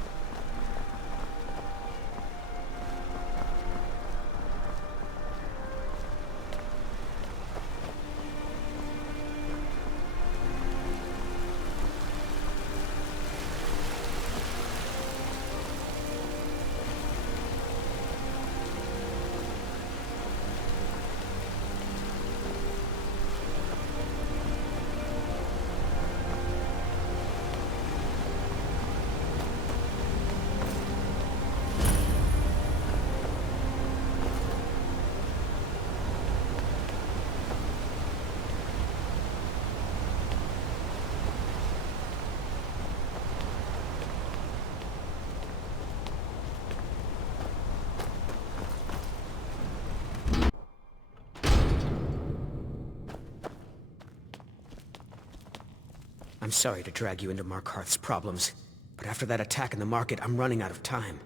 I'm sorry to drag you into Markarth's problems, but after that attack in the market, I'm running out of time.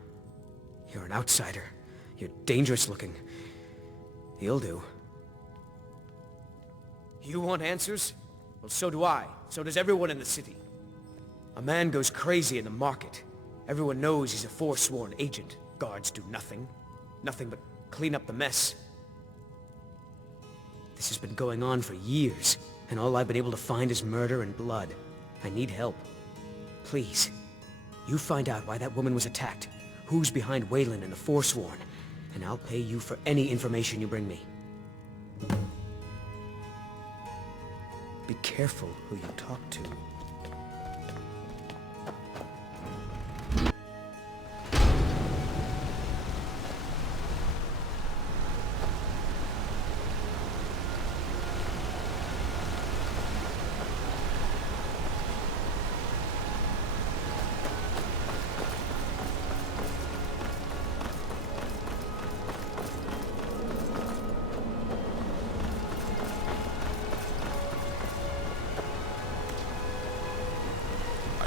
You're an outsider. You're dangerous looking. You'll do. You want answers? Well, so do I. So does everyone in the city. A man goes crazy in the market. Everyone knows he's a Forsworn agent. Guards do nothing. Nothing but clean up the mess. This has been going on for years, and all I've been able to find is murder and blood. I need help. Please, you find out why that woman was attacked, who's behind Wayland and the Forsworn, and I'll pay you for any information you bring me. Be careful who you talk to.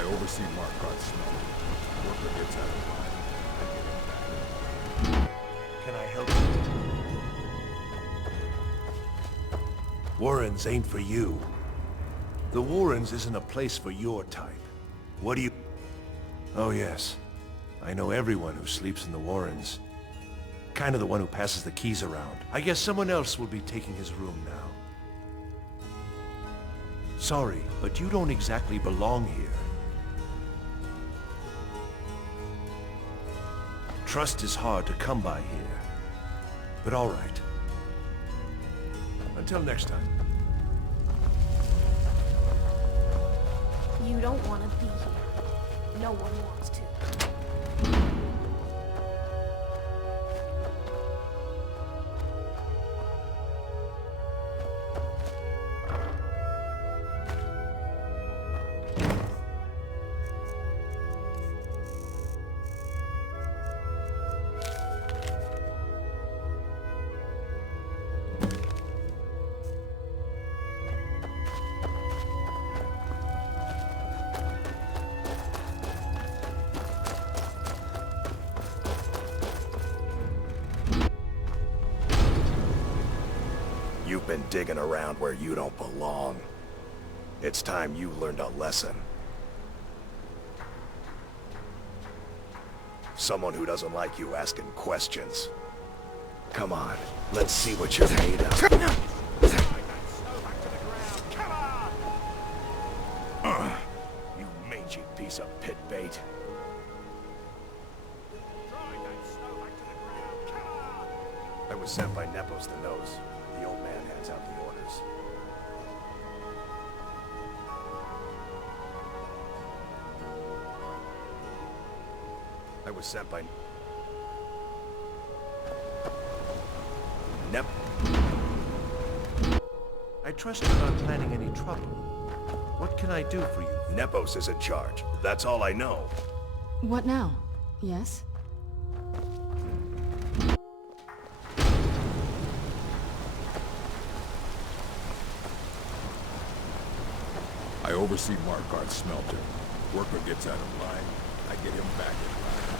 Oversee Markarth's snow. Worker gets out of line. I get him back. Can I help you? Warrens ain't for you. The Warrens isn't a place for your type. What do you... Oh yes. I know everyone who sleeps in the Warrens. Kind of the one who passes the keys around. I guess someone else will be taking his room now. Sorry, but you don't exactly belong here. Trust is hard to come by here. But all right. Until next time. You don't want to be here. No one wants to. You've been digging around where you don't belong. It's time you learned a lesson. Someone who doesn't like you asking questions. Come on, let's see what you're made of. You mangy piece of pit bait. I was sent by Nepos the Nose. The old man hands out the orders. I was sent by... Nep... I trust you're not planning any trouble. What can I do for you? Nepos is in charge. That's all I know. What now? Yes? I oversee Markarth's smelter. Worker gets out of line, I get him back in line.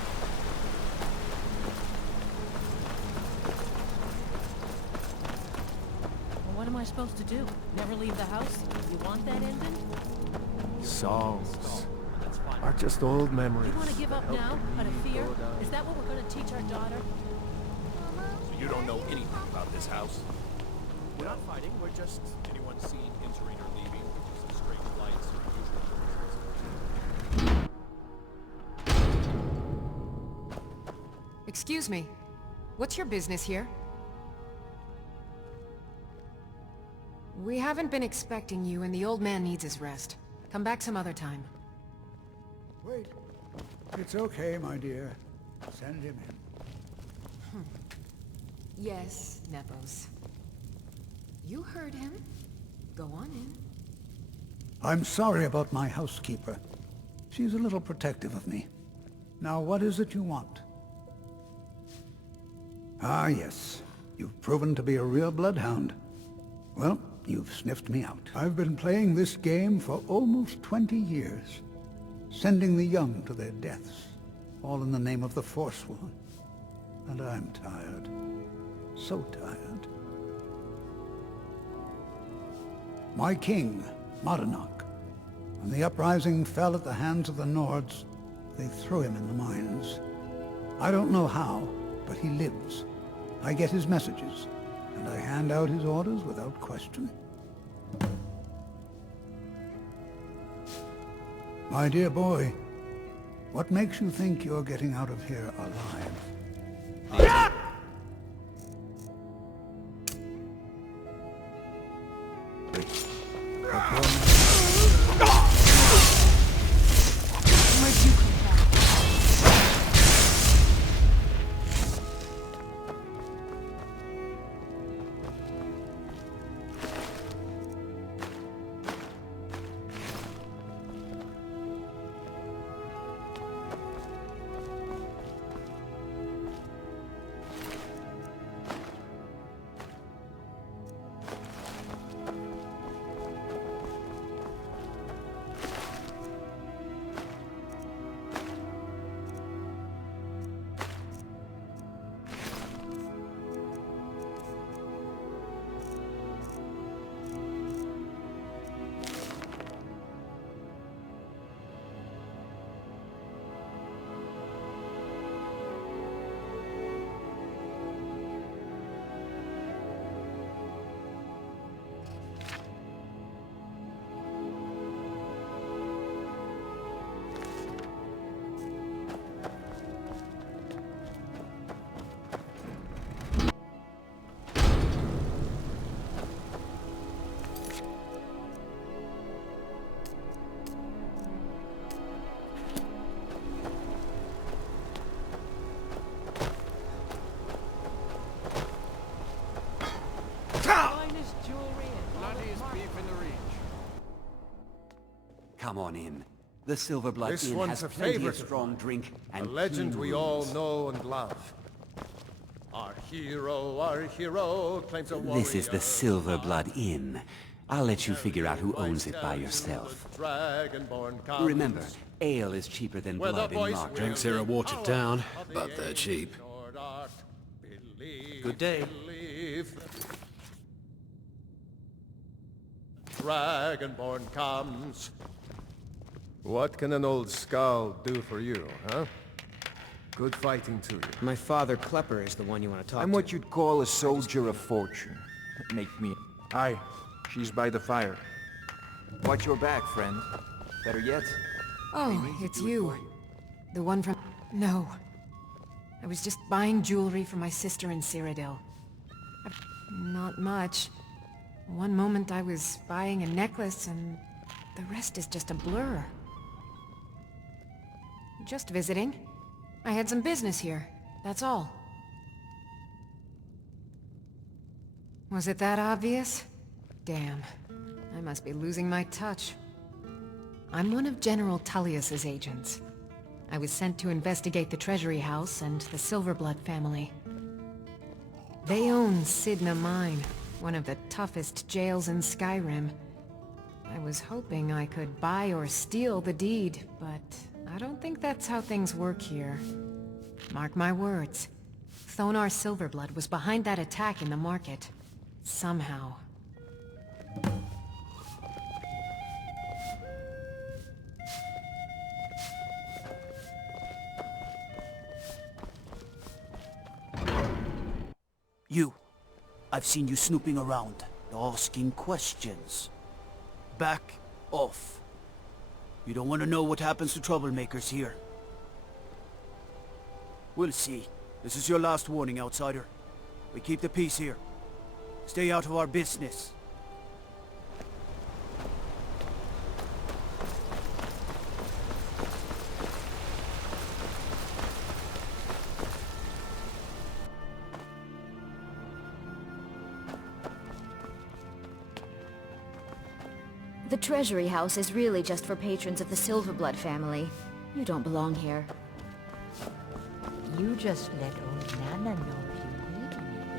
Well, what am I supposed to do? Never leave the house? You want that ending? Songs are just old memories. You want to give up now, out of fear? Is that what we're going to teach our daughter? So you don't know anything about this house? We're not fighting, we're just... Anyone seen entering or leaving? Just strange lights or unusual noises? Excuse me. What's your business here? We haven't been expecting you, and the old man needs his rest. Come back some other time. Wait. It's okay, my dear. Send him in. Yes, Nepos. You heard him. Go on in. I'm sorry about my housekeeper. She's a little protective of me. Now, what is it you want? Ah, yes. You've proven to be a real bloodhound. Well, you've sniffed me out. I've been playing this game for almost 20 years. Sending the young to their deaths. All in the name of the Forsworn. And I'm tired. So tired. My king, Modernach. When the uprising fell at the hands of the Nords, they threw him in the mines. I don't know how, but he lives. I get his messages, and I hand out his orders without question. My dear boy, what makes you think you're getting out of here alive? beef in the reach. Come on in. The Silverblood This Inn one's has a plenty favorite of strong drink and A legend keen we rooms. all know and love. Our hero claims a warrior. This is the Silverblood Inn. I'll let you figure out who owns it by yourself. Dragonborn comes. Remember, ale is cheaper than Where the blood in voice March. Drinks here are watered down, But they're cheap. Good day. Dragonborn comes. What can an old skull do for you, huh? Good fighting to you. My father, Klepper, is the one you want to talk I'm to. what you'd call a soldier of fortune. Make me... Aye, she's by the fire. Watch your back, friend. Better yet... Oh, it's you. The one from... No. I was just buying jewelry for my sister in Cyrodiil. Not much. One moment I was buying a necklace and the rest is just a blur. Just visiting. I had some business here, that's all. Was it that obvious? Damn. I must be losing my touch. I'm one of General Tullius's agents. I was sent to investigate the Treasury House and the Silverblood family. They own Sidna Mine, one of the toughest jails in Skyrim. I was hoping I could buy or steal the deed, but I don't think that's how things work here. Mark my words. Thonar Silverblood was behind that attack in the market. Somehow. You. I've seen you snooping around, asking questions. Back off. You don't want to know what happens to troublemakers here. We'll see. This is your last warning, outsider. We keep the peace here. Stay out of our business. The Treasury House is really just for patrons of the Silverblood family. You don't belong here. You just let old Nana know if you need anything.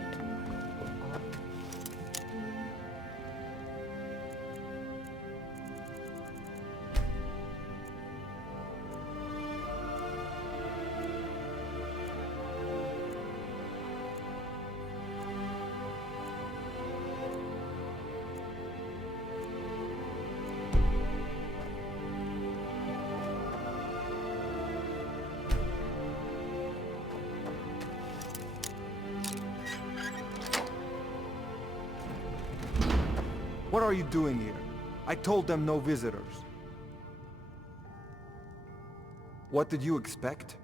What are you doing here? I told them no visitors. What did you expect?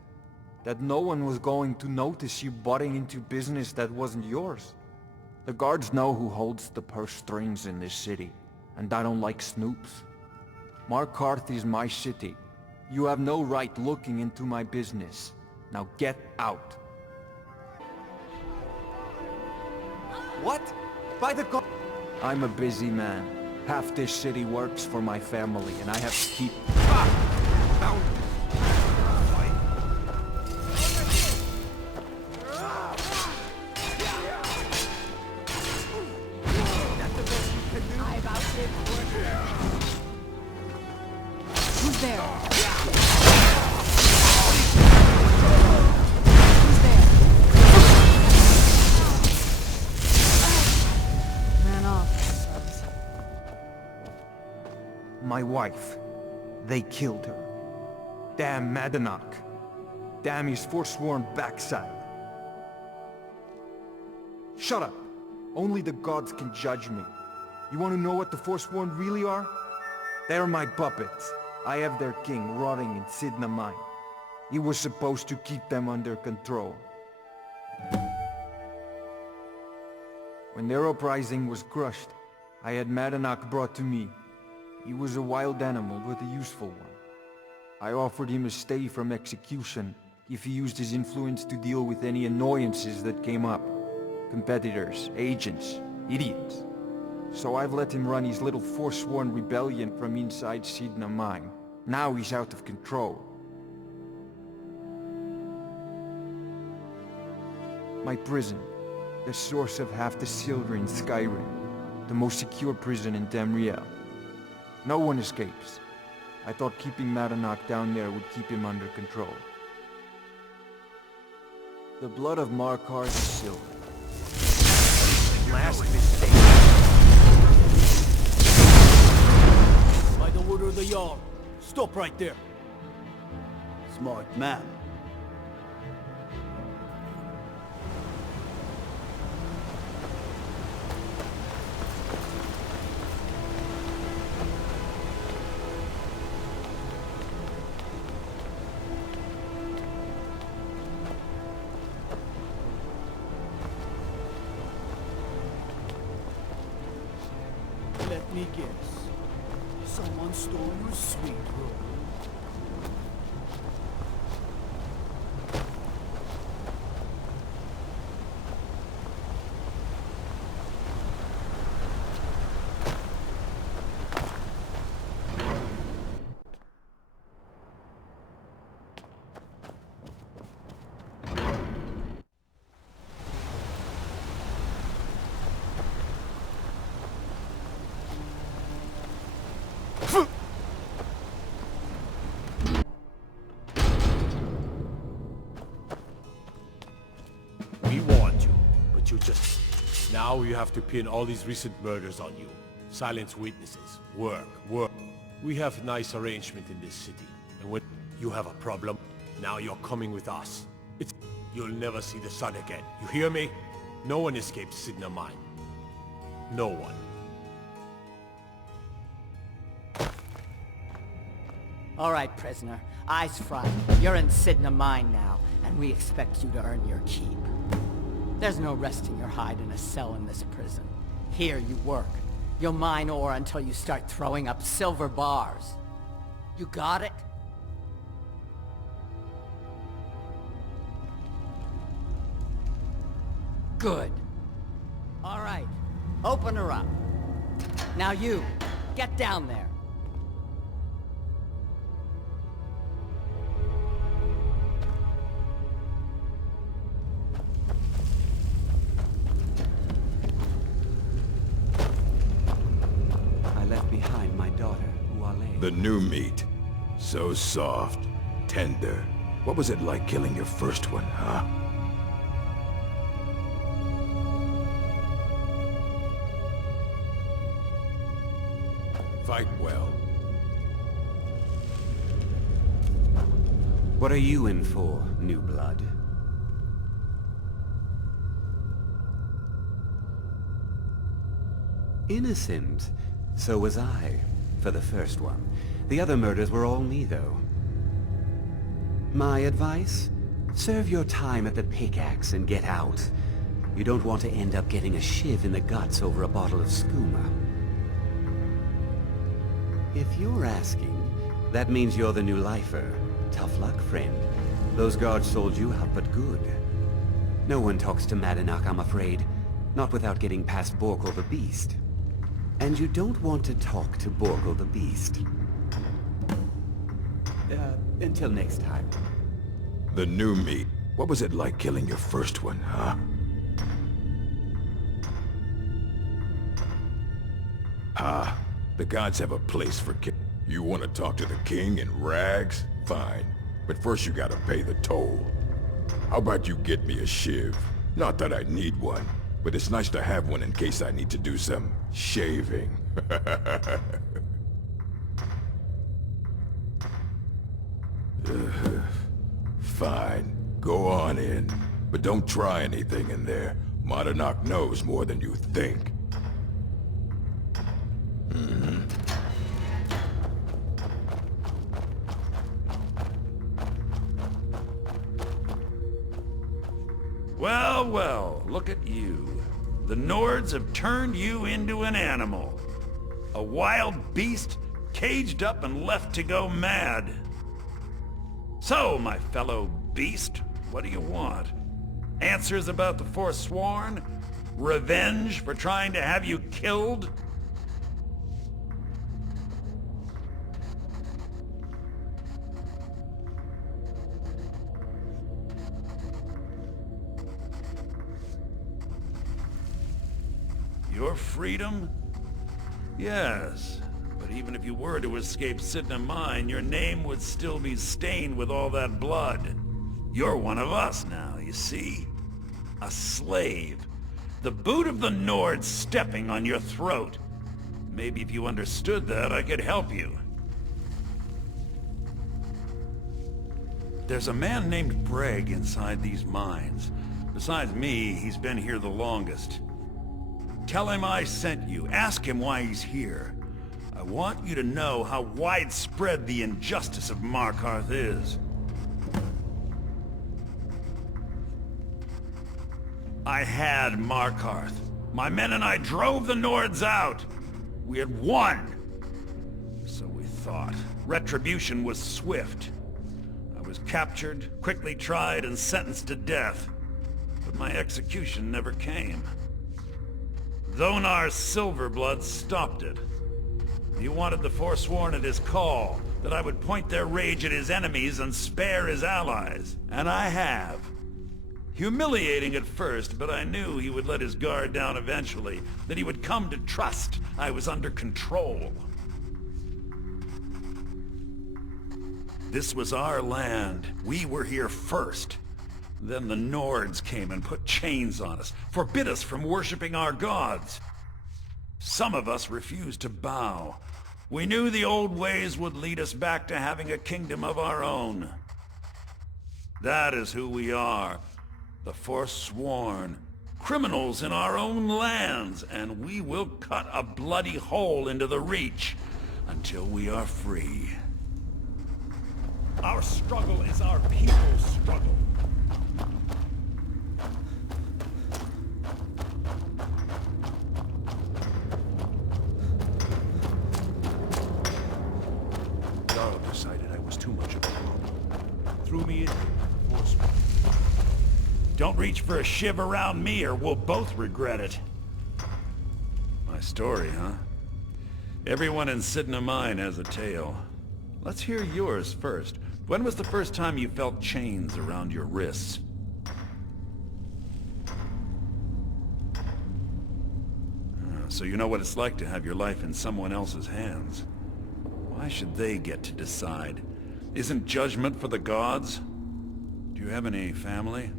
That no one was going to notice you butting into business that wasn't yours? The guards know who holds the purse strings in this city, and I don't like snoops. Markarth is my city. You have no right looking into my business. Now get out. What? By the god... I'm a busy man. Half this city works for my family, and I have to keep... Who's there? My wife. They killed her. Damn Madanach. Damn his forsworn backside. Shut up. Only the gods can judge me. You want to know what the forsworn really are? They're my puppets. I have their king rotting in Sidna Mine. He was supposed to keep them under control. When their uprising was crushed, I had Madanach brought to me. He was a wild animal, but a useful one. I offered him a stay from execution if he used his influence to deal with any annoyances that came up. Competitors, agents, idiots. So I've let him run his little forsworn rebellion from inside Sidna Mine. Now he's out of control. My prison, the source of half the silver in Skyrim, the most secure prison in Tamriel. No one escapes. I thought keeping Madanach down there would keep him under control. The blood of Markarth is silver. Last mistake. By the order of the Jarl, stop right there. Smart man. Let me guess. Someone stole your sweet roll. We warned you, but you just... Now you have to pin all these recent murders on you. Silence witnesses. Work. We have a nice arrangement in this city. And when you have a problem, now you're coming with us. You'll never see the sun again. You hear me? No one escapes Sidna Mine. No one. All right, prisoner. Eyes front. You're in Sidna Mine now, and we expect you to earn your keep. There's no resting your hide in a cell in this prison. Here you work. You'll mine ore until you start throwing up silver bars. You got it? Good. All right. Open her up. Now you, get down there. I left behind my daughter, Uale. The new meat. So soft, tender. What was it like killing your first one, huh? Fight well. What are you in for, new blood? Innocent. So was I, for the first one. The other murders were all me, though. My advice? Serve your time at the pickaxe and get out. You don't want to end up getting a shiv in the guts over a bottle of skooma. If you're asking, that means you're the new lifer. Tough luck, friend. Those guards sold you out, but good. No one talks to Madanach, I'm afraid. Not without getting past Borkul the Beast. And you don't want to talk to Borkul the Beast. Until next time. The new meat. What was it like killing your first one, huh? Ah, the gods have a place for ki- You want to talk to the king in rags? Fine. But first you gotta pay the toll. How about you get me a shiv? Not that I need one, but it's nice to have one in case I need to do some shaving. Fine. Go on in. But don't try anything in there. Madanach knows more than you think. Well, well, look at you. The Nords have turned you into an animal. A wild beast, caged up and left to go mad. So, my fellow beast, what do you want? Answers about the Forsworn? Revenge for trying to have you killed? Your freedom? Yes. But even if you were to escape Sidna Mine, your name would still be stained with all that blood. You're one of us now, you see? A slave. The boot of the Nord stepping on your throat. Maybe if you understood that, I could help you. There's a man named Breg inside these mines. Besides me, he's been here the longest. Tell him I sent you. Ask him why he's here. I want you to know how widespread the injustice of Markarth is. I had Markarth. My men and I drove the Nords out. We had won. So we thought. Retribution was swift. I was captured, quickly tried, and sentenced to death. But my execution never came. Zonar's Silverblood stopped it. He wanted the Forsworn at his call, that I would point their rage at his enemies and spare his allies. And I have. Humiliating at first, but I knew he would let his guard down eventually, that he would come to trust I was under control. This was our land. We were here first. Then the Nords came and put chains on us, forbid us from worshipping our gods. Some of us refused to bow. We knew the old ways would lead us back to having a kingdom of our own. That is who we are, the Forsworn, criminals in our own lands, and we will cut a bloody hole into the Reach until we are free. Our struggle is our people's struggle. Jarl decided I was too much of a problem. Threw me into the Forsworn. Don't reach for a shiv around me or we'll both regret it. My story, huh? Everyone in Sidna Mine has a tale. Let's hear yours first. When was the first time you felt chains around your wrists? So you know what it's like to have your life in someone else's hands. Why should they get to decide? Isn't judgment for the gods? Do you have any family?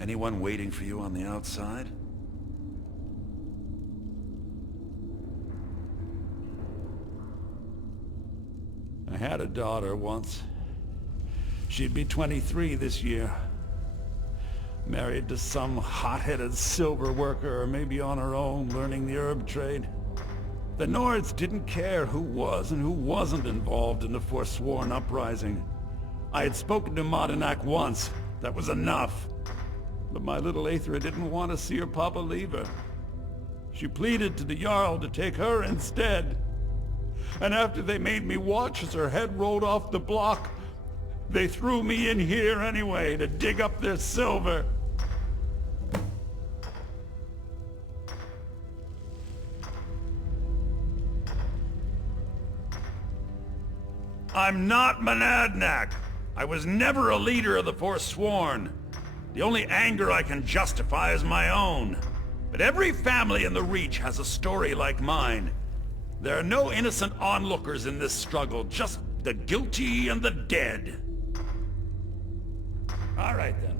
Anyone waiting for you on the outside? I had a daughter once. She'd be 23 this year. Married to some hot-headed silver worker, or maybe on her own, learning the herb trade. The Nords didn't care who was and who wasn't involved in the Forsworn uprising. I had spoken to Madanak once. That was enough. But my little Aethra didn't want to see her papa leave her. She pleaded to the Jarl to take her instead. And after they made me watch as her head rolled off the block, they threw me in here anyway to dig up their silver. I'm not Monadnack. I was never a leader of the Forsworn. The only anger I can justify is my own. But every family in the Reach has a story like mine. There are no innocent onlookers in this struggle, just the guilty and the dead. All right, then.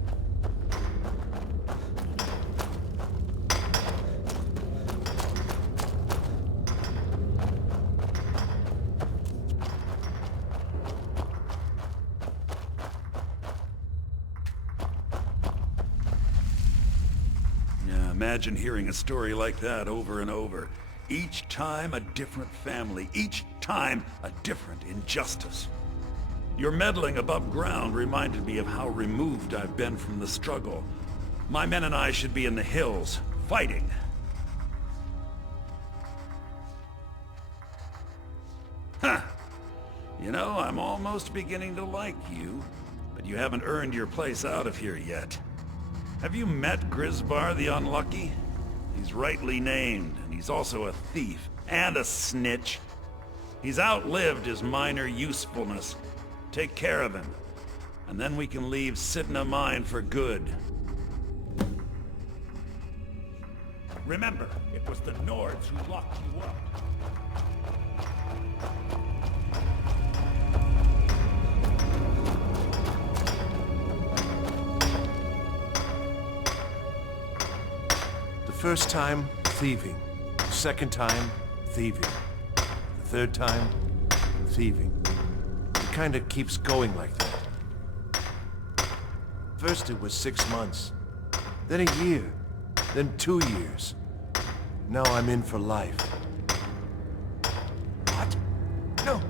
Yeah, imagine hearing a story like that over and over. Each time a different family, each time a different injustice. Your meddling above ground reminded me of how removed I've been from the struggle. My men and I should be in the hills, fighting. Huh. You know, I'm almost beginning to like you, but you haven't earned your place out of here yet. Have you met Grisbar the Unlucky? He's rightly named, and he's also a thief and a snitch. He's outlived his minor usefulness. Take care of him, and then we can leave Sidna Mine for good. Remember, it was the Nords who locked you up. The first time, thieving. The second time, thieving. The third time, thieving. It kinda keeps going like that. First it was 6 months, then a year, then 2 years. Now I'm in for life. What? No!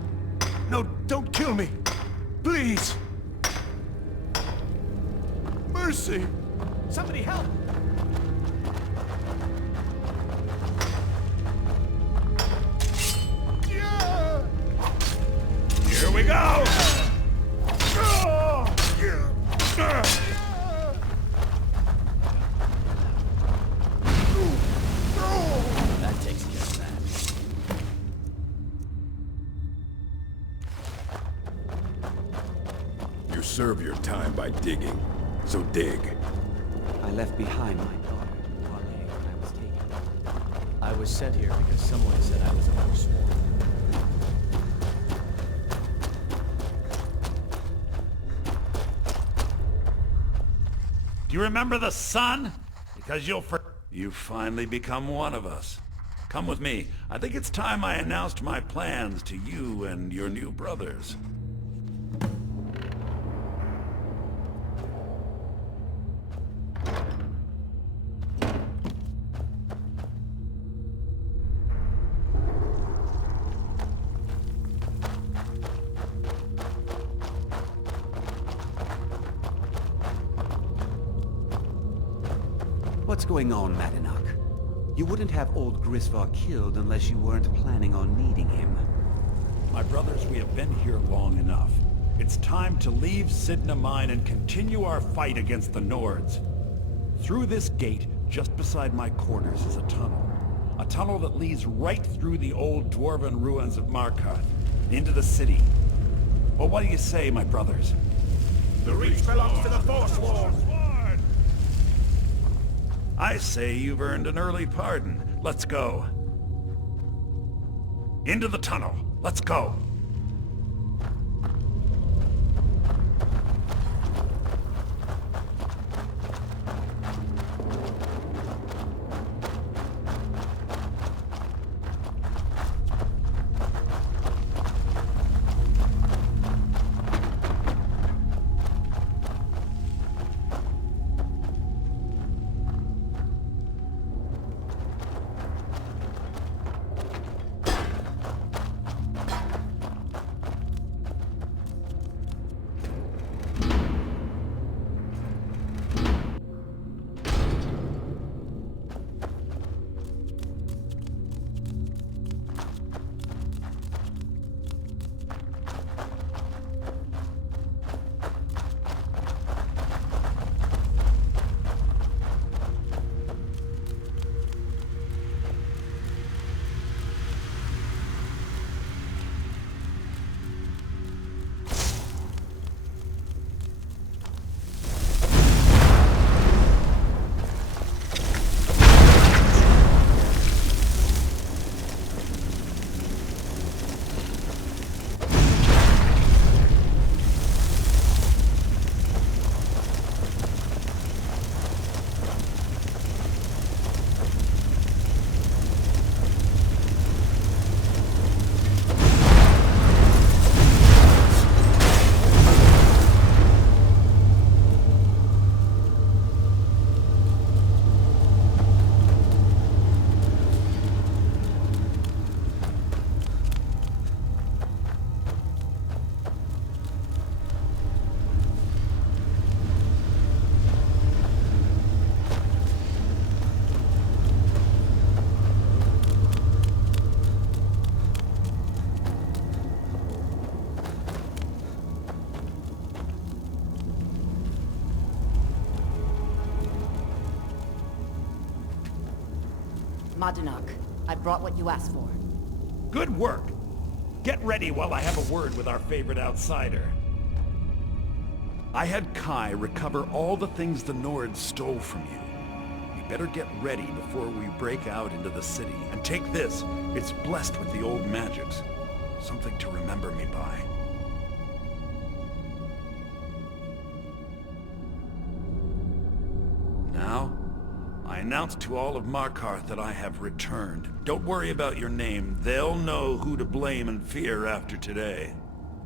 No, don't kill me! Please! Mercy! Somebody help! Here we go! That takes care of that. You serve your time by digging, so dig. I left behind my daughter, Wale, when I was taken. I was sent here because someone said I was a forsworn. Do you remember the sun? Because you've finally become one of us. Come with me. I think it's time I announced my plans to you and your new brothers. What's going on, Madanach? You wouldn't have old Grisvar killed unless you weren't planning on needing him. My brothers, we have been here long enough. It's time to leave Sidna Mine and continue our fight against the Nords. Through this gate, just beside my quarters, is a tunnel. A tunnel that leads right through the old dwarven ruins of Markarth, into the city. Well, what do you say, my brothers? The reach belongs to the Forsworn! I say you've earned an early pardon. Let's go. Into the tunnel. Let's go. Madanak, I brought what you asked for. Good work. Get ready while I have a word with our favorite outsider. I had Kai recover all the things the Nords stole from you. We better get ready before we break out into the city. And take this. It's blessed with the old magics. Something to remember me by. Now, I announce to all of Markarth that I have returned. Don't worry about your name. They'll know who to blame and fear after today.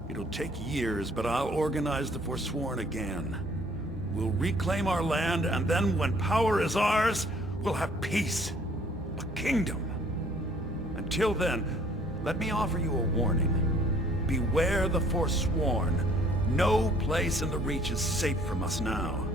It'll take years, but I'll organize the Forsworn again. We'll reclaim our land, and then when power is ours, we'll have peace. A kingdom. Until then, let me offer you a warning. Beware the Forsworn. No place in the Reach is safe from us now.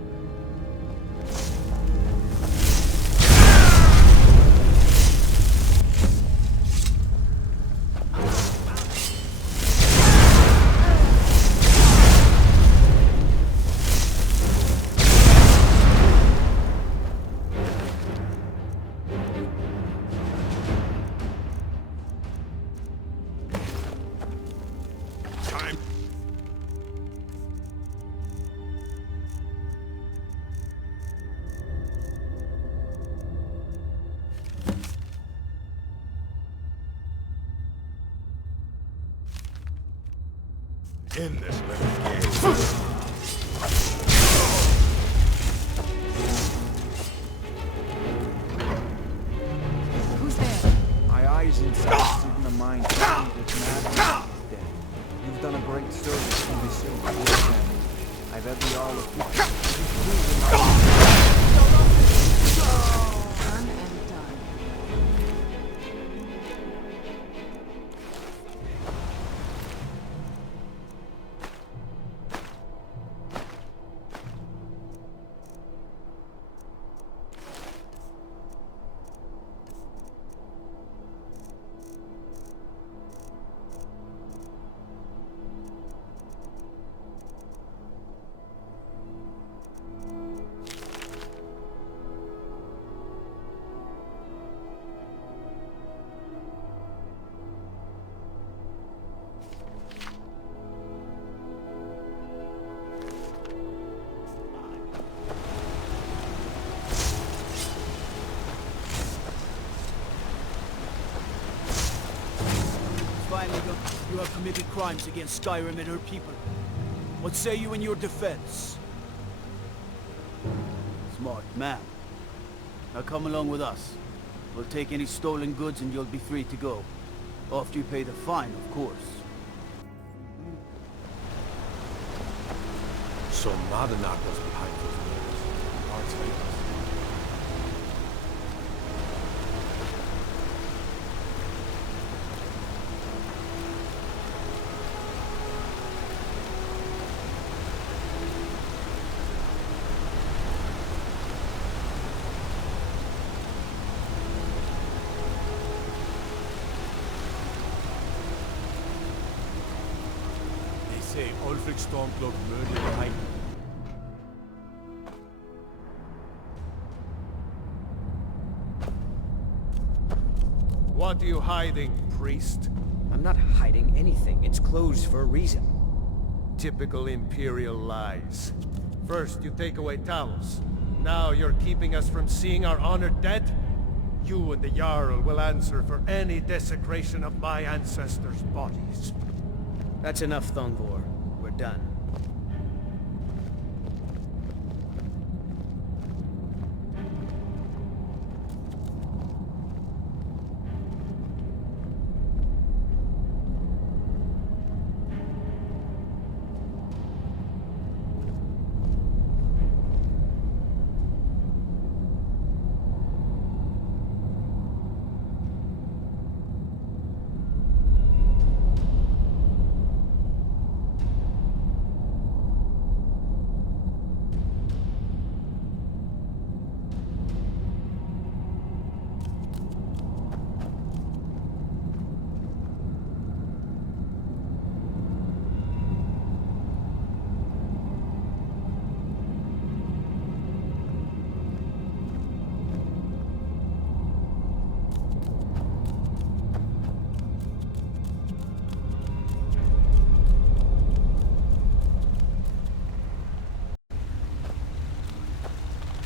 In this little game. Who's there? My eyes inside Sigma mind tell me that Madness is dead. You've done a great service to the Silver family. I've had the all of you. Done and done. You have committed crimes against Skyrim and her people. What say you in your defense? Smart man. Now come along with us. We'll take any stolen goods and you'll be free to go. After you pay the fine, of course. So Madanak was behind those murders. Guards hate us. Say Ulfric Stormcloak murdered behind me. What are you hiding, priest? I'm not hiding anything. It's closed for a reason. Typical Imperial lies. First, you take away Talos. Now you're keeping us from seeing our honored dead? You and the Jarl will answer for any desecration of my ancestors' bodies. That's enough, Thongvor. We're done.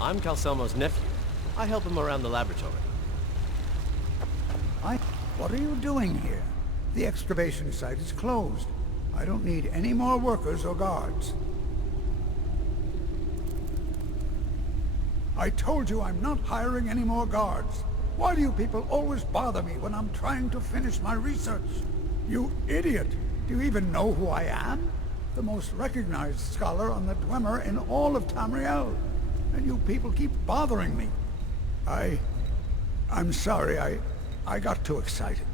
I'm Calcelmo's nephew. I help him around the laboratory. What are you doing here? The excavation site is closed. I don't need any more workers or guards. I told you I'm not hiring any more guards. Why do you people always bother me when I'm trying to finish my research? You idiot! Do you even know who I am? The most recognized scholar on the Dwemer in all of Tamriel. And you people keep bothering me. I'm sorry, I got too excited.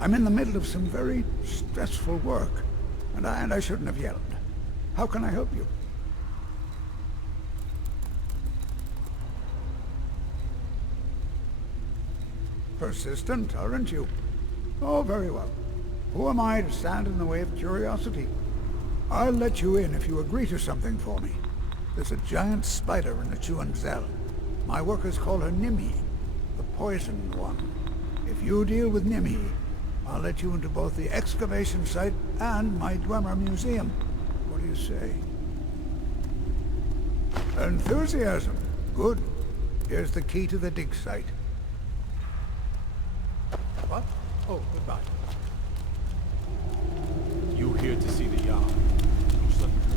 I'm in the middle of some very stressful work, and I shouldn't have yelled. How can I help you? Persistent, aren't you? Oh, very well. Who am I to stand in the way of curiosity? I'll let you in if you agree to something for me. There's a giant spider in the Chuanzel. My workers call her Nimhi, the poisoned one. If you deal with Nimhi, I'll let you into both the excavation site and my Dwemer museum. What do you say? Enthusiasm. Good. Here's the key to the dig site. What? Oh, goodbye. You here to see the Jarl. Looks like the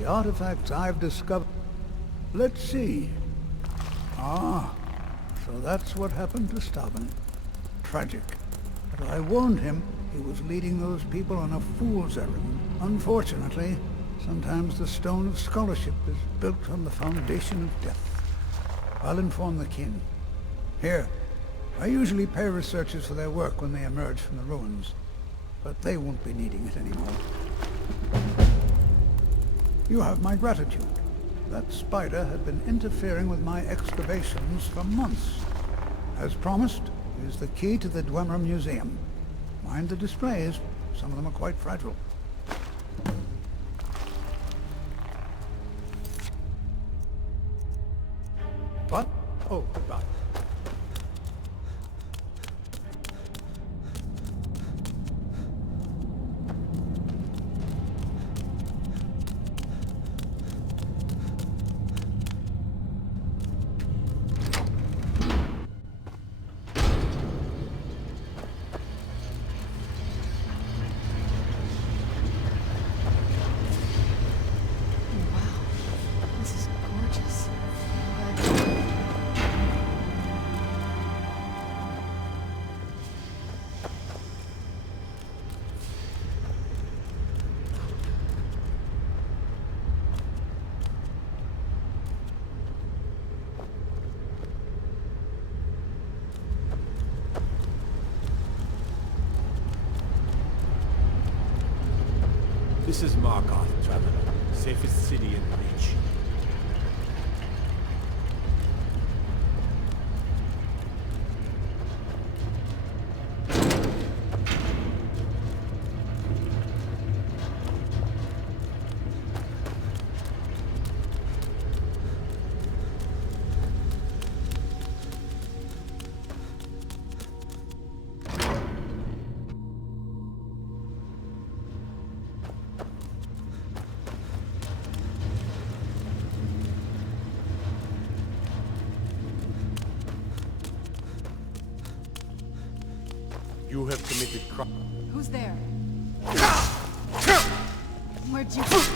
The artifacts I've discovered... Let's see. Ah, so that's what happened to Stauben. Tragic. But I warned him he was leading those people on a fool's errand. Unfortunately, sometimes the stone of scholarship is built on the foundation of death. I'll inform the king. Here, I usually pay researchers for their work when they emerge from the ruins, but they won't be needing it anymore. You have my gratitude. That spider had been interfering with my excavations for months. As promised, here's the key to the Dwemer Museum. Mind the displays. Some of them are quite fragile. What? Oh, goodbye. This is gorgeous. This is Markarth, traveler. Safest city in reach. You have committed crime. Who's there? Where'd you get that?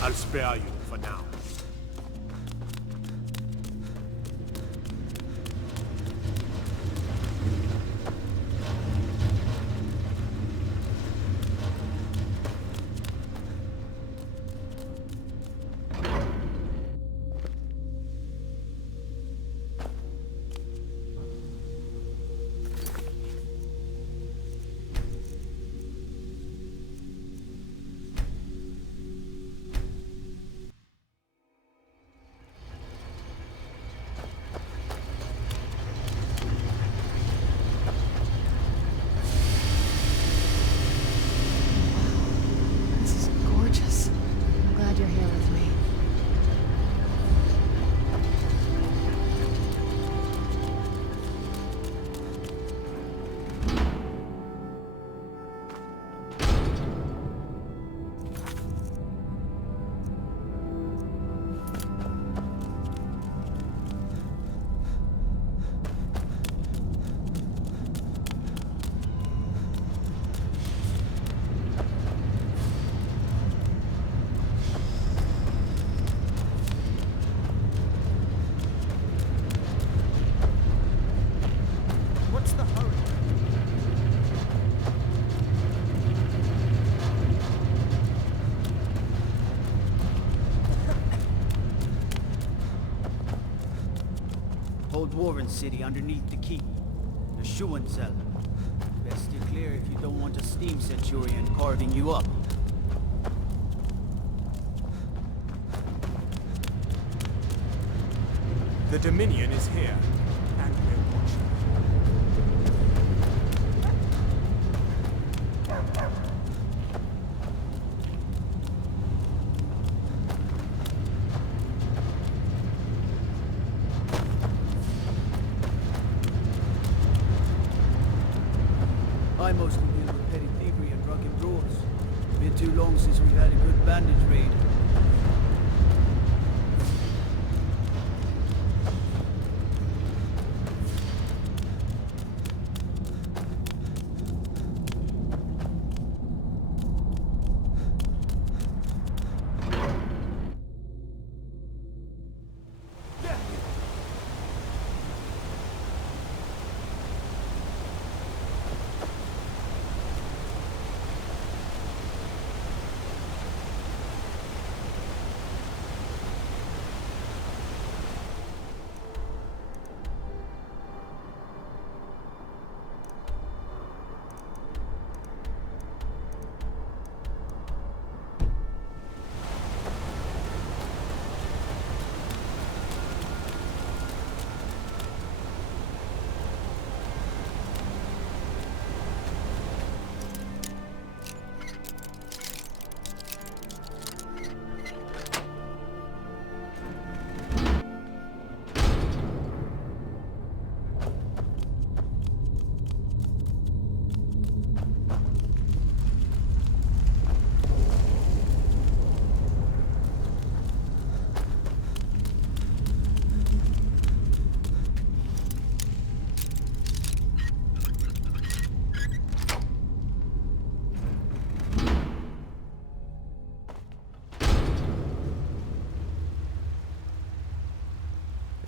I'll spare you for now. This is gorgeous. I'm glad you're here with me. What's the hurry? Whole Dwarven city underneath the keep. The Schuenzell. Best steer clear if you don't want a steam centurion carving you up. The Dominion is here, and we're watching. I mostly deal with petty thievery and drunken brawls. Been too long since we've had a good bandage raid.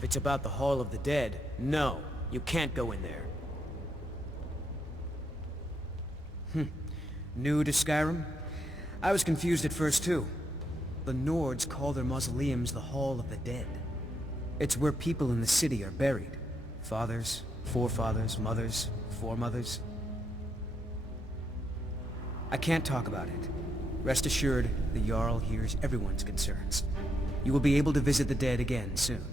If it's about the Hall of the Dead, no, you can't go in there. New to Skyrim? I was confused at first too. The Nords call their mausoleums the Hall of the Dead. It's where people in the city are buried. Fathers, forefathers, mothers, foremothers. I can't talk about it. Rest assured, the Jarl hears everyone's concerns. You will be able to visit the dead again soon.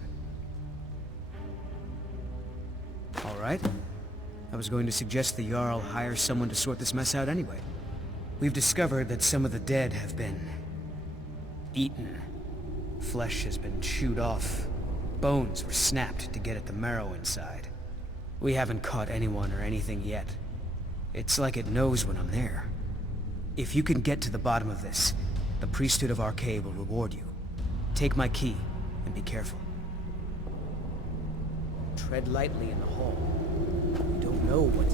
Alright. I was going to suggest the Jarl hire someone to sort this mess out anyway. We've discovered that some of the dead have been eaten. Flesh has been chewed off. Bones were snapped to get at the marrow inside. We haven't caught anyone or anything yet. It's like it knows when I'm there. If you can get to the bottom of this, the priesthood of Arcade will reward you. Take my key, and be careful. Tread lightly in the hall. You don't know what's...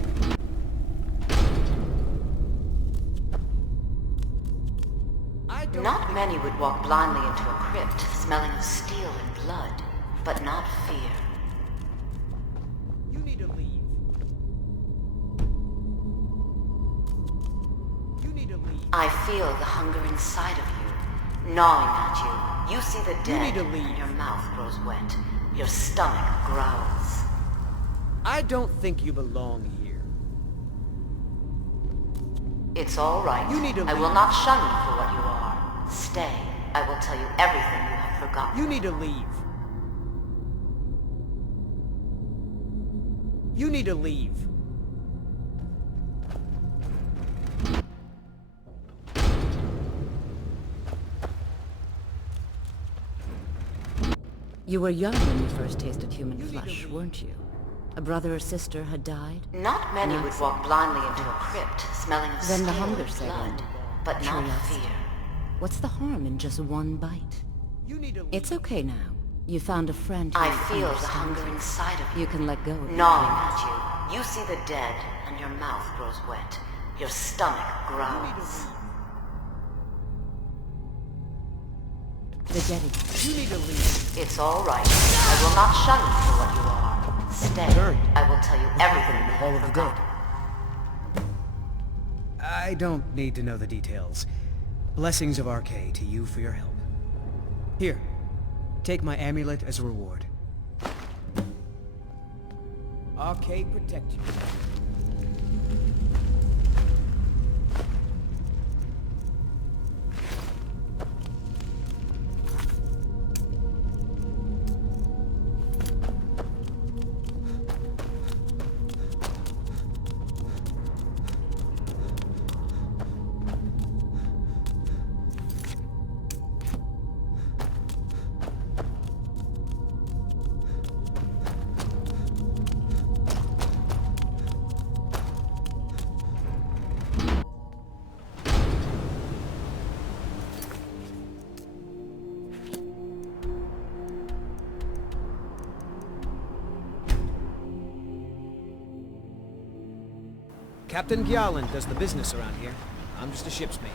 Not many would walk blindly into a crypt, smelling of steel and blood, but not fear. You need to leave. You need to leave. I feel the hunger inside of you, gnawing at you. You see the dead, You need to leave. and your mouth grows wet. Your stomach growls. I don't think you belong here. It's all right. You need to I will leave. not shun you for what you are. Stay. I will tell you everything you have forgotten. You need to leave. You need to leave. You were young when you first tasted human flesh, weren't you? A brother or sister had died? Not many would walk blindly into a crypt, smelling of Then steel the hunger and set blood, in. but not Curiosity. fear. What's the harm in just one bite? It's okay now. You found a friend who I feel the understands hunger you. inside of you, You can let go of gnawing it. at you. You see the dead, and your mouth grows wet. Your stomach growls. The dead. You need to leave. It's all right. I will not shun you for what you are. Stay. I will tell you everything you Hall have of the Dead. forgotten. I don't need to know the details. Blessings of Arcade to you for your help. Here, take my amulet as a reward. Arcade protect you. Captain Gjallan does the business around here. I'm just a ship's mate.